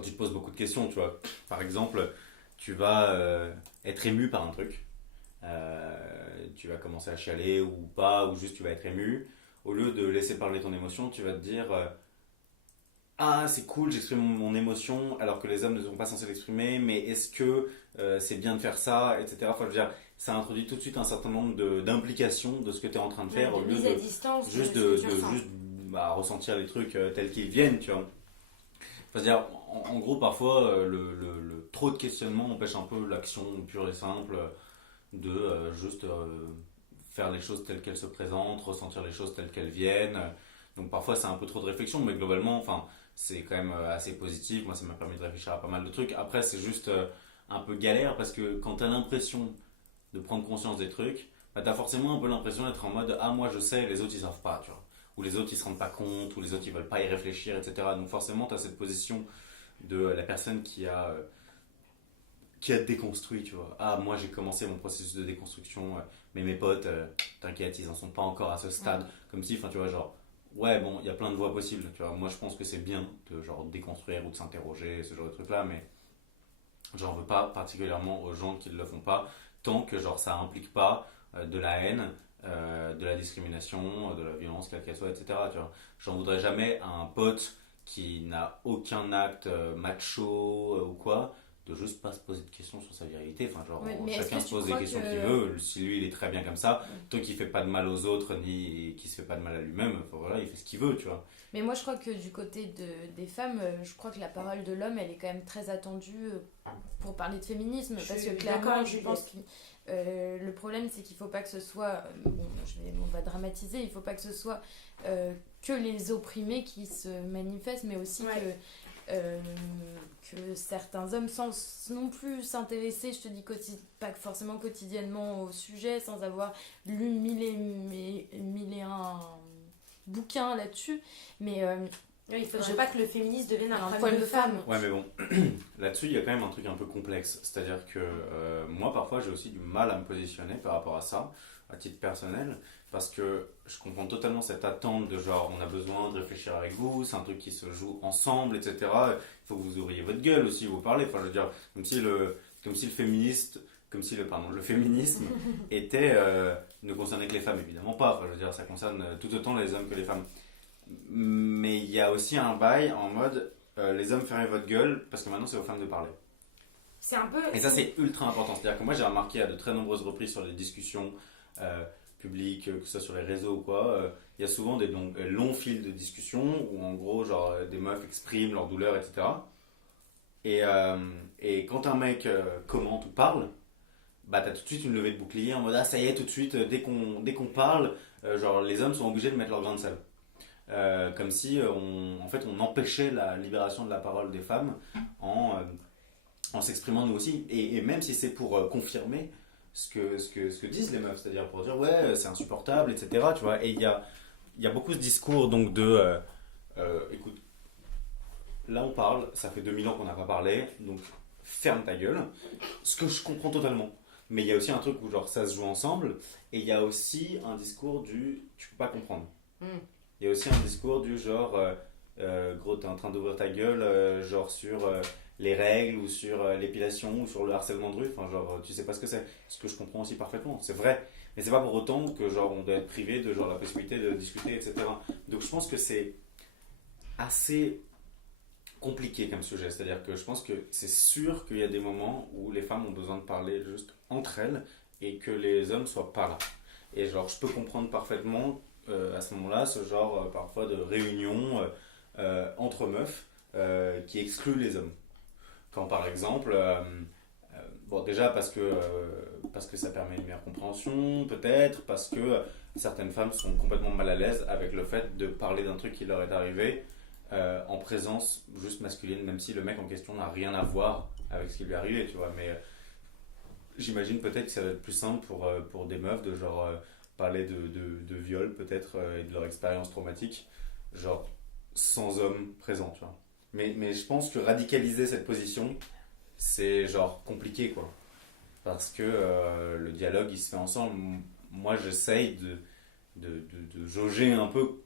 tu te poses beaucoup de questions, tu vois. Par exemple, tu vas être ému par un truc. Tu vas commencer à chialer ou pas, ou juste tu vas être ému. Au lieu de laisser parler ton émotion, tu vas te dire ah, c'est cool, j'exprime mon émotion alors que les hommes ne sont pas censés l'exprimer, mais est-ce que c'est bien de faire ça, etc. Enfin, je veux dire, ça introduit tout de suite un certain nombre d'implications de ce que tu es en train de faire, au lieu de distance, juste ressentir les trucs tels qu'ils viennent, tu vois. Enfin, dire, en gros, parfois, le trop de questionnement empêche un peu l'action pure et simple de juste faire les choses telles qu'elles se présentent, ressentir les choses telles qu'elles viennent. Donc parfois, c'est un peu trop de réflexion, mais globalement, c'est quand même assez positif. Moi, ça m'a permis de réfléchir à pas mal de trucs. Après, c'est juste un peu galère parce que quand tu as l'impression de prendre conscience des trucs, tu as forcément un peu l'impression d'être en mode ah, moi je sais, les autres ils savent pas, tu vois. Ou les autres ils se rendent pas compte, ou les autres ils veulent pas y réfléchir, etc. Donc forcément, tu as cette position de la personne qui a déconstruit, tu vois. Ah, moi j'ai commencé mon processus de déconstruction, mais mes potes, t'inquiète, ils en sont pas encore à ce stade. Comme si, tu vois, genre. Ouais, bon, il y a plein de voies possibles, tu vois. Moi, je pense que c'est bien de genre déconstruire ou de s'interroger, ce genre de trucs-là, mais j'en veux pas particulièrement aux gens qui ne le font pas, tant que genre ça implique pas de la haine, de la discrimination, de la violence, quelle qu'elle soit, etc. Tu vois. J'en voudrais jamais à un pote qui n'a aucun acte macho ou quoi, de juste pas se poser de questions sur sa virilité. Enfin, genre, chacun se pose des questions qu'il veut. Si lui, il est très bien comme ça, tant qu'il fait pas de mal aux autres, ni qu'il se fait pas de mal à lui-même, voilà, il fait ce qu'il veut, tu vois. Mais moi, je crois que du côté des femmes, je crois que la parole de l'homme, elle est quand même très attendue pour parler de féminisme. Parce que clairement, je pense que le problème, c'est qu'il faut pas que ce soit... on va dramatiser, il faut pas que ce soit que les opprimés qui se manifestent, mais aussi que certains hommes, sans non plus s'intéresser, je te dis pas forcément quotidiennement au sujet, sans avoir lu mille et un bouquins là-dessus, mais Oui, il ne faudrait pas que le féminisme devienne un problème de femmes. Ouais, mais bon, là-dessus, il y a quand même un truc un peu complexe. C'est-à-dire que moi, parfois, j'ai aussi du mal à me positionner par rapport à ça, à titre personnel, parce que je comprends totalement cette attente de genre, on a besoin de réfléchir avec vous, c'est un truc qui se joue ensemble, etc. Il faut que vous ouvriez votre gueule aussi, vous parlez. Enfin, je veux dire, comme si le féminisme était, ne concernait que les femmes, évidemment pas. Enfin, je veux dire, ça concerne tout autant les hommes que les femmes. Mais il y a aussi un bail en mode les hommes fermez votre gueule parce que maintenant c'est aux femmes de parler. C'est un peu... Et ça c'est ultra important. C'est-à-dire que moi j'ai remarqué à de très nombreuses reprises sur les discussions publiques, que ce soit sur les réseaux ou quoi, il y a souvent des longs fils de discussion où en gros genre des meufs expriment leur douleur, etc. Et quand un mec commente ou parle, bah t'as tout de suite une levée de bouclier en mode ah ça y est tout de suite dès qu'on parle, genre les hommes sont obligés de mettre leur grain de sel. Comme si on empêchait la libération de la parole des femmes en s'exprimant nous aussi. Et même si c'est pour confirmer ce que disent les meufs, c'est-à-dire pour dire ouais, c'est insupportable, etc. Tu vois, et il y a beaucoup ce discours donc de écoute, là on parle, ça fait 2000 ans qu'on n'a pas parlé, donc ferme ta gueule. Ce que je comprends totalement. Mais il y a aussi un truc où genre ça se joue ensemble, et il y a aussi un discours du tu peux pas comprendre. Il y a aussi un discours du genre, gros, t'es en train d'ouvrir ta gueule, genre sur les règles ou sur l'épilation ou sur le harcèlement de rue. Enfin, genre, tu sais pas ce que c'est. Ce que je comprends aussi parfaitement, c'est vrai. Mais c'est pas pour autant que genre on doit être privé de genre la possibilité de discuter, etc. Donc je pense que c'est assez compliqué comme sujet. C'est-à-dire que je pense que c'est sûr qu'il y a des moments où les femmes ont besoin de parler juste entre elles et que les hommes soient pas là. Et genre, je peux comprendre parfaitement à ce moment-là, ce genre parfois de réunion entre meufs qui excluent les hommes. Quand par exemple, bon déjà parce que ça permet une meilleure compréhension, peut-être, parce que certaines femmes sont complètement mal à l'aise avec le fait de parler d'un truc qui leur est arrivé en présence juste masculine, même si le mec en question n'a rien à voir avec ce qui lui est arrivé, tu vois. Mais j'imagine peut-être que ça va être plus simple pour des meufs de genre... parler de viol peut-être et de leur expérience traumatique, genre sans homme présent, tu vois. Mais je pense que radicaliser cette position, c'est genre compliqué, quoi. Parce que le dialogue, il se fait ensemble. Moi, j'essaye de jauger un peu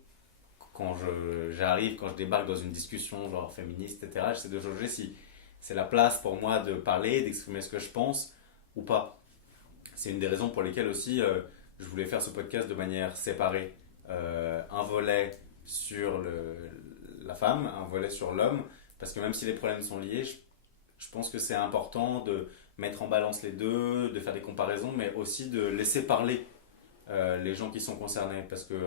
quand je débarque dans une discussion genre féministe, etc. J'essaie de jauger si c'est la place pour moi de parler, d'exprimer ce que je pense ou pas. C'est une des raisons pour lesquelles aussi... je voulais faire ce podcast de manière séparée. Un volet sur la femme, un volet sur l'homme, parce que même si les problèmes sont liés, je pense que c'est important de mettre en balance les deux, de faire des comparaisons, mais aussi de laisser parler les gens qui sont concernés. Parce que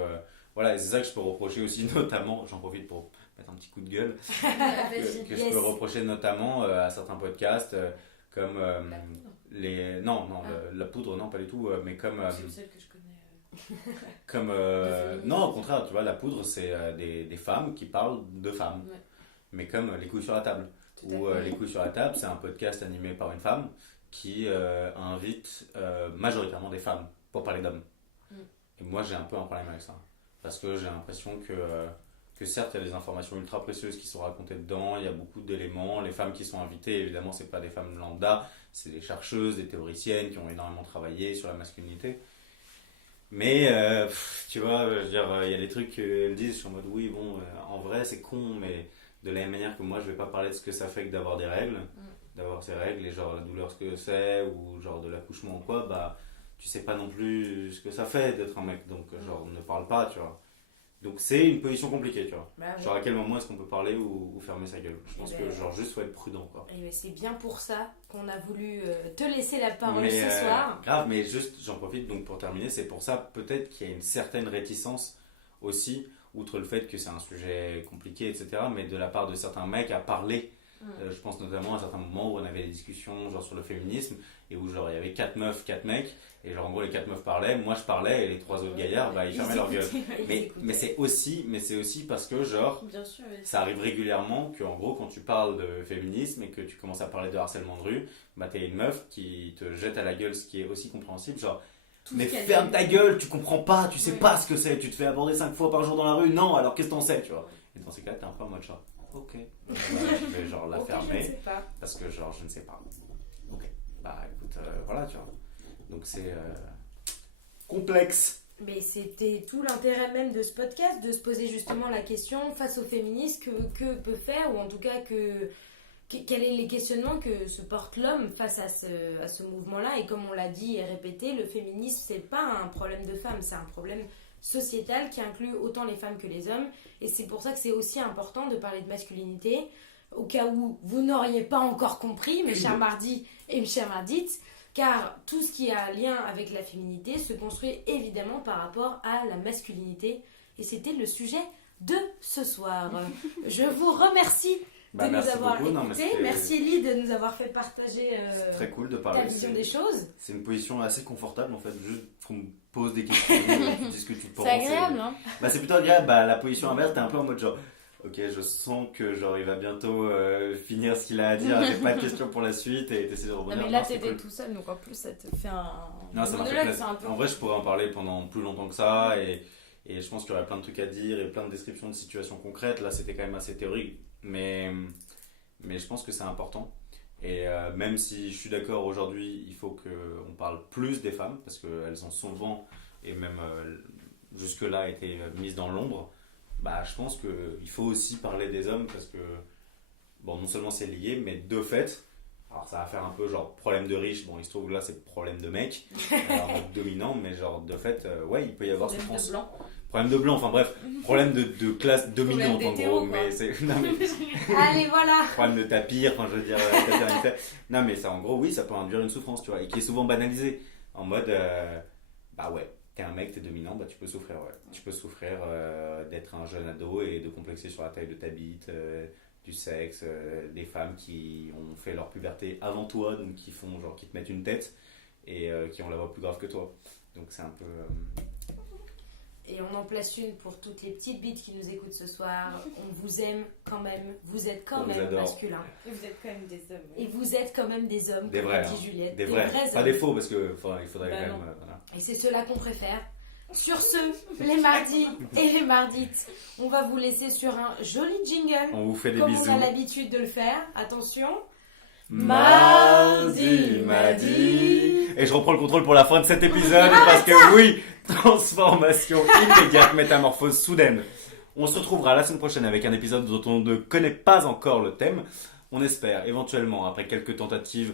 voilà, et c'est ça que je peux reprocher aussi, notamment, j'en profite pour mettre un petit coup de gueule, que je peux reprocher notamment à certains podcasts, comme... la poudre, non, pas du tout, mais comme... c'est celle que je connais. Comme... non, au contraire, tu vois, la poudre, c'est des femmes qui parlent de femmes. Ouais. Mais comme Les couilles sur la table. Ou Les couilles sur la table, c'est un podcast animé par une femme qui invite majoritairement des femmes pour parler d'hommes. Et moi, j'ai un peu un problème avec ça. Parce que j'ai l'impression que certes, il y a des informations ultra précieuses qui sont racontées dedans, il y a beaucoup d'éléments. Les femmes qui sont invitées, évidemment, c'est pas des femmes lambda, c'est des chercheuses, des théoriciennes qui ont énormément travaillé sur la masculinité. Mais, tu vois, je veux dire, il y a des trucs qu'elles disent, je suis en mode, oui, bon, en vrai, c'est con, mais de la même manière que moi, je vais pas parler de ce que ça fait que d'avoir des règles, d'avoir ces règles, et genre la douleur, ce que c'est, ou genre de l'accouchement ou quoi, bah, tu sais pas non plus ce que ça fait d'être un mec, donc genre, ne parle pas, tu vois. Donc c'est une position compliquée, tu vois. Bah, genre à quel moment est-ce qu'on peut parler ou fermer sa gueule. Je pense que genre juste faut être prudent, quoi. Et c'est bien pour ça qu'on a voulu te laisser la parole mais, ce soir. Grave, mais juste j'en profite donc pour terminer, c'est pour ça peut-être qu'il y a une certaine réticence aussi, outre le fait que c'est un sujet compliqué, etc., mais de la part de certains mecs à parler. Je pense notamment à certains moments où on avait des discussions genre sur le féminisme et où genre il y avait 4 meufs, 4 mecs et genre en gros les 4 meufs parlaient, moi je parlais et les 3 autres gaillards bah ils fermaient leur gueule. Mais c'est aussi parce que genre Bien sûr, oui. ça arrive régulièrement que en gros quand tu parles de féminisme et que tu commences à parler de harcèlement de rue, bah t'es une meuf qui te jette à la gueule, ce qui est aussi compréhensible, genre mais ferme ta gueule, tu comprends pas, tu sais pas ce que c'est, tu te fais aborder 5 fois par jour dans la rue, non, alors qu'est-ce que t'en sais, tu vois. Et dans ces cas-là, t'es un peu en mode genre, ok. Donc, voilà, je vais genre la Ok, je fermer ne sais pas. parce que genre je ne sais pas. Ok. Bah écoute, voilà, tu vois. Donc c'est complexe. Mais c'était tout l'intérêt même de ce podcast, de se poser justement la question face aux féministes que peut faire, ou en tout cas quels sont les questionnements que se porte l'homme face à ce mouvement-là. Et comme on l'a dit et répété, le féminisme, c'est pas un problème de femmes, c'est un problème sociétal qui inclut autant les femmes que les hommes. Et c'est pour ça que c'est aussi important de parler de masculinité, au cas où vous n'auriez pas encore compris, mes chers mardis et mes chères mardites, car tout ce qui a lien avec la féminité se construit évidemment par rapport à la masculinité. Et c'était le sujet de ce soir. Je vous remercie de nous merci avoir beaucoup. Non, mais écoutés. c'était- Merci Elie de nous avoir fait partager C'est très cool de ta parler. vision C'est des choses. c'est une position assez confortable en fait, juste qu'on me pose des questions, tu dis ce que tu penses. C'est agréable, hein. Bah, c'est plutôt agréable. Bah, la position inverse, t'es un peu en mode genre, ok, je sens que genre il va bientôt finir ce qu'il a à dire, j'ai pas de questions pour la suite et t'essaies de Non, rebondir. mais là, c'est t'étais cool. tout seul, donc en plus, ça te fait un. Non, ça m'a fait monologue, plaisir. c'est un peu. En vrai, je pourrais en parler pendant plus longtemps que ça et je pense qu'il y aurait plein de trucs à dire et plein de descriptions de situations concrètes. Là, c'était quand même assez théorique, mais je pense que c'est important. Et même si je suis d'accord aujourd'hui, il faut qu'on parle plus des femmes parce qu'elles ont souvent et même jusque-là été mises dans l'ombre. Bah, je pense qu'il faut aussi parler des hommes parce que, bon, non seulement c'est lié, mais de fait, alors ça va faire un peu genre problème de riche, bon, il se trouve que là c'est problème de mec, en mode dominant, mais genre de fait, ouais, il peut y avoir Problème souffrance. de blanc. Problème de blanc, enfin bref, problème de classe dominante en d'hétéro, gros, quoi. mais c'est. Non, mais Allez, voilà. problème de tapir, enfin je veux dire, tapir. Non, mais ça en gros, oui, ça peut induire une souffrance, tu vois, et qui est souvent banalisée, en mode, bah ouais. T'es un mec, t'es dominant, bah tu peux souffrir, ouais. Tu peux souffrir d'être un jeune ado et de complexer sur la taille de ta bite, du sexe, des femmes qui ont fait leur puberté avant toi, donc qui font genre qui te mettent une tête et qui ont la voix plus grave que toi. Donc c'est un peu. Et on en place une pour toutes les petites bites qui nous écoutent ce soir. On vous aime quand même. Vous êtes quand On vous même adore. masculin. Et vous êtes quand même des hommes. Et vous êtes quand même des hommes, Des comme vrais, l'a dit hein. Juliette. Des vrais, pas hommes. des faux, parce que il faudrait Bah quand même. non. Voilà. Et c'est ceux-là qu'on préfère. Sur ce, les mardis et les mardites, on va vous laisser sur un joli jingle. On vous fait des Comme bisous. on a l'habitude de le faire. Attention. Mardi. Et je reprends le contrôle pour la fin de cet épisode parce que oui, transformation immédiate, métamorphose soudaine. On se retrouvera la semaine prochaine avec un épisode dont on ne connaît pas encore le thème. On espère éventuellement, après quelques tentatives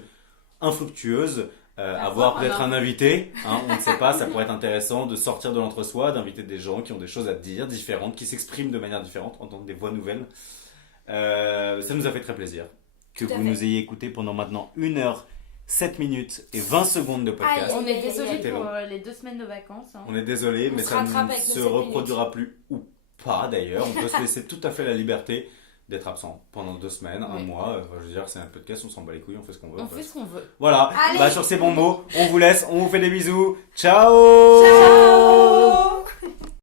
infructueuses, avoir peut-être un invité. Hein, on ne sait pas, ça pourrait être intéressant de sortir de l'entre-soi, d'inviter des gens qui ont des choses à dire différentes, qui s'expriment de manière différente, entendre des voix nouvelles. Ça nous a fait très plaisir que Tout à vous fait. nous ayez écoutés pendant maintenant 1h, 7 minutes et 20 secondes de podcast. Aïe. On est désolé C'était pour long. Les 2 semaines de vacances. Hein. On est désolé, On mais se ça rattrape ne avec nos se 7 reproduira plus ou pas d'ailleurs. On peut se laisser tout à fait la liberté d'être absent pendant 2 semaines, un Oui. mois. Je veux dire, c'est un podcast, on s'en bat les couilles, on fait ce qu'on veut. On fait ce qu'on veut. Voilà, Allez. bah, sur ces bons mots, on vous laisse, on vous fait des bisous. Ciao. Ciao.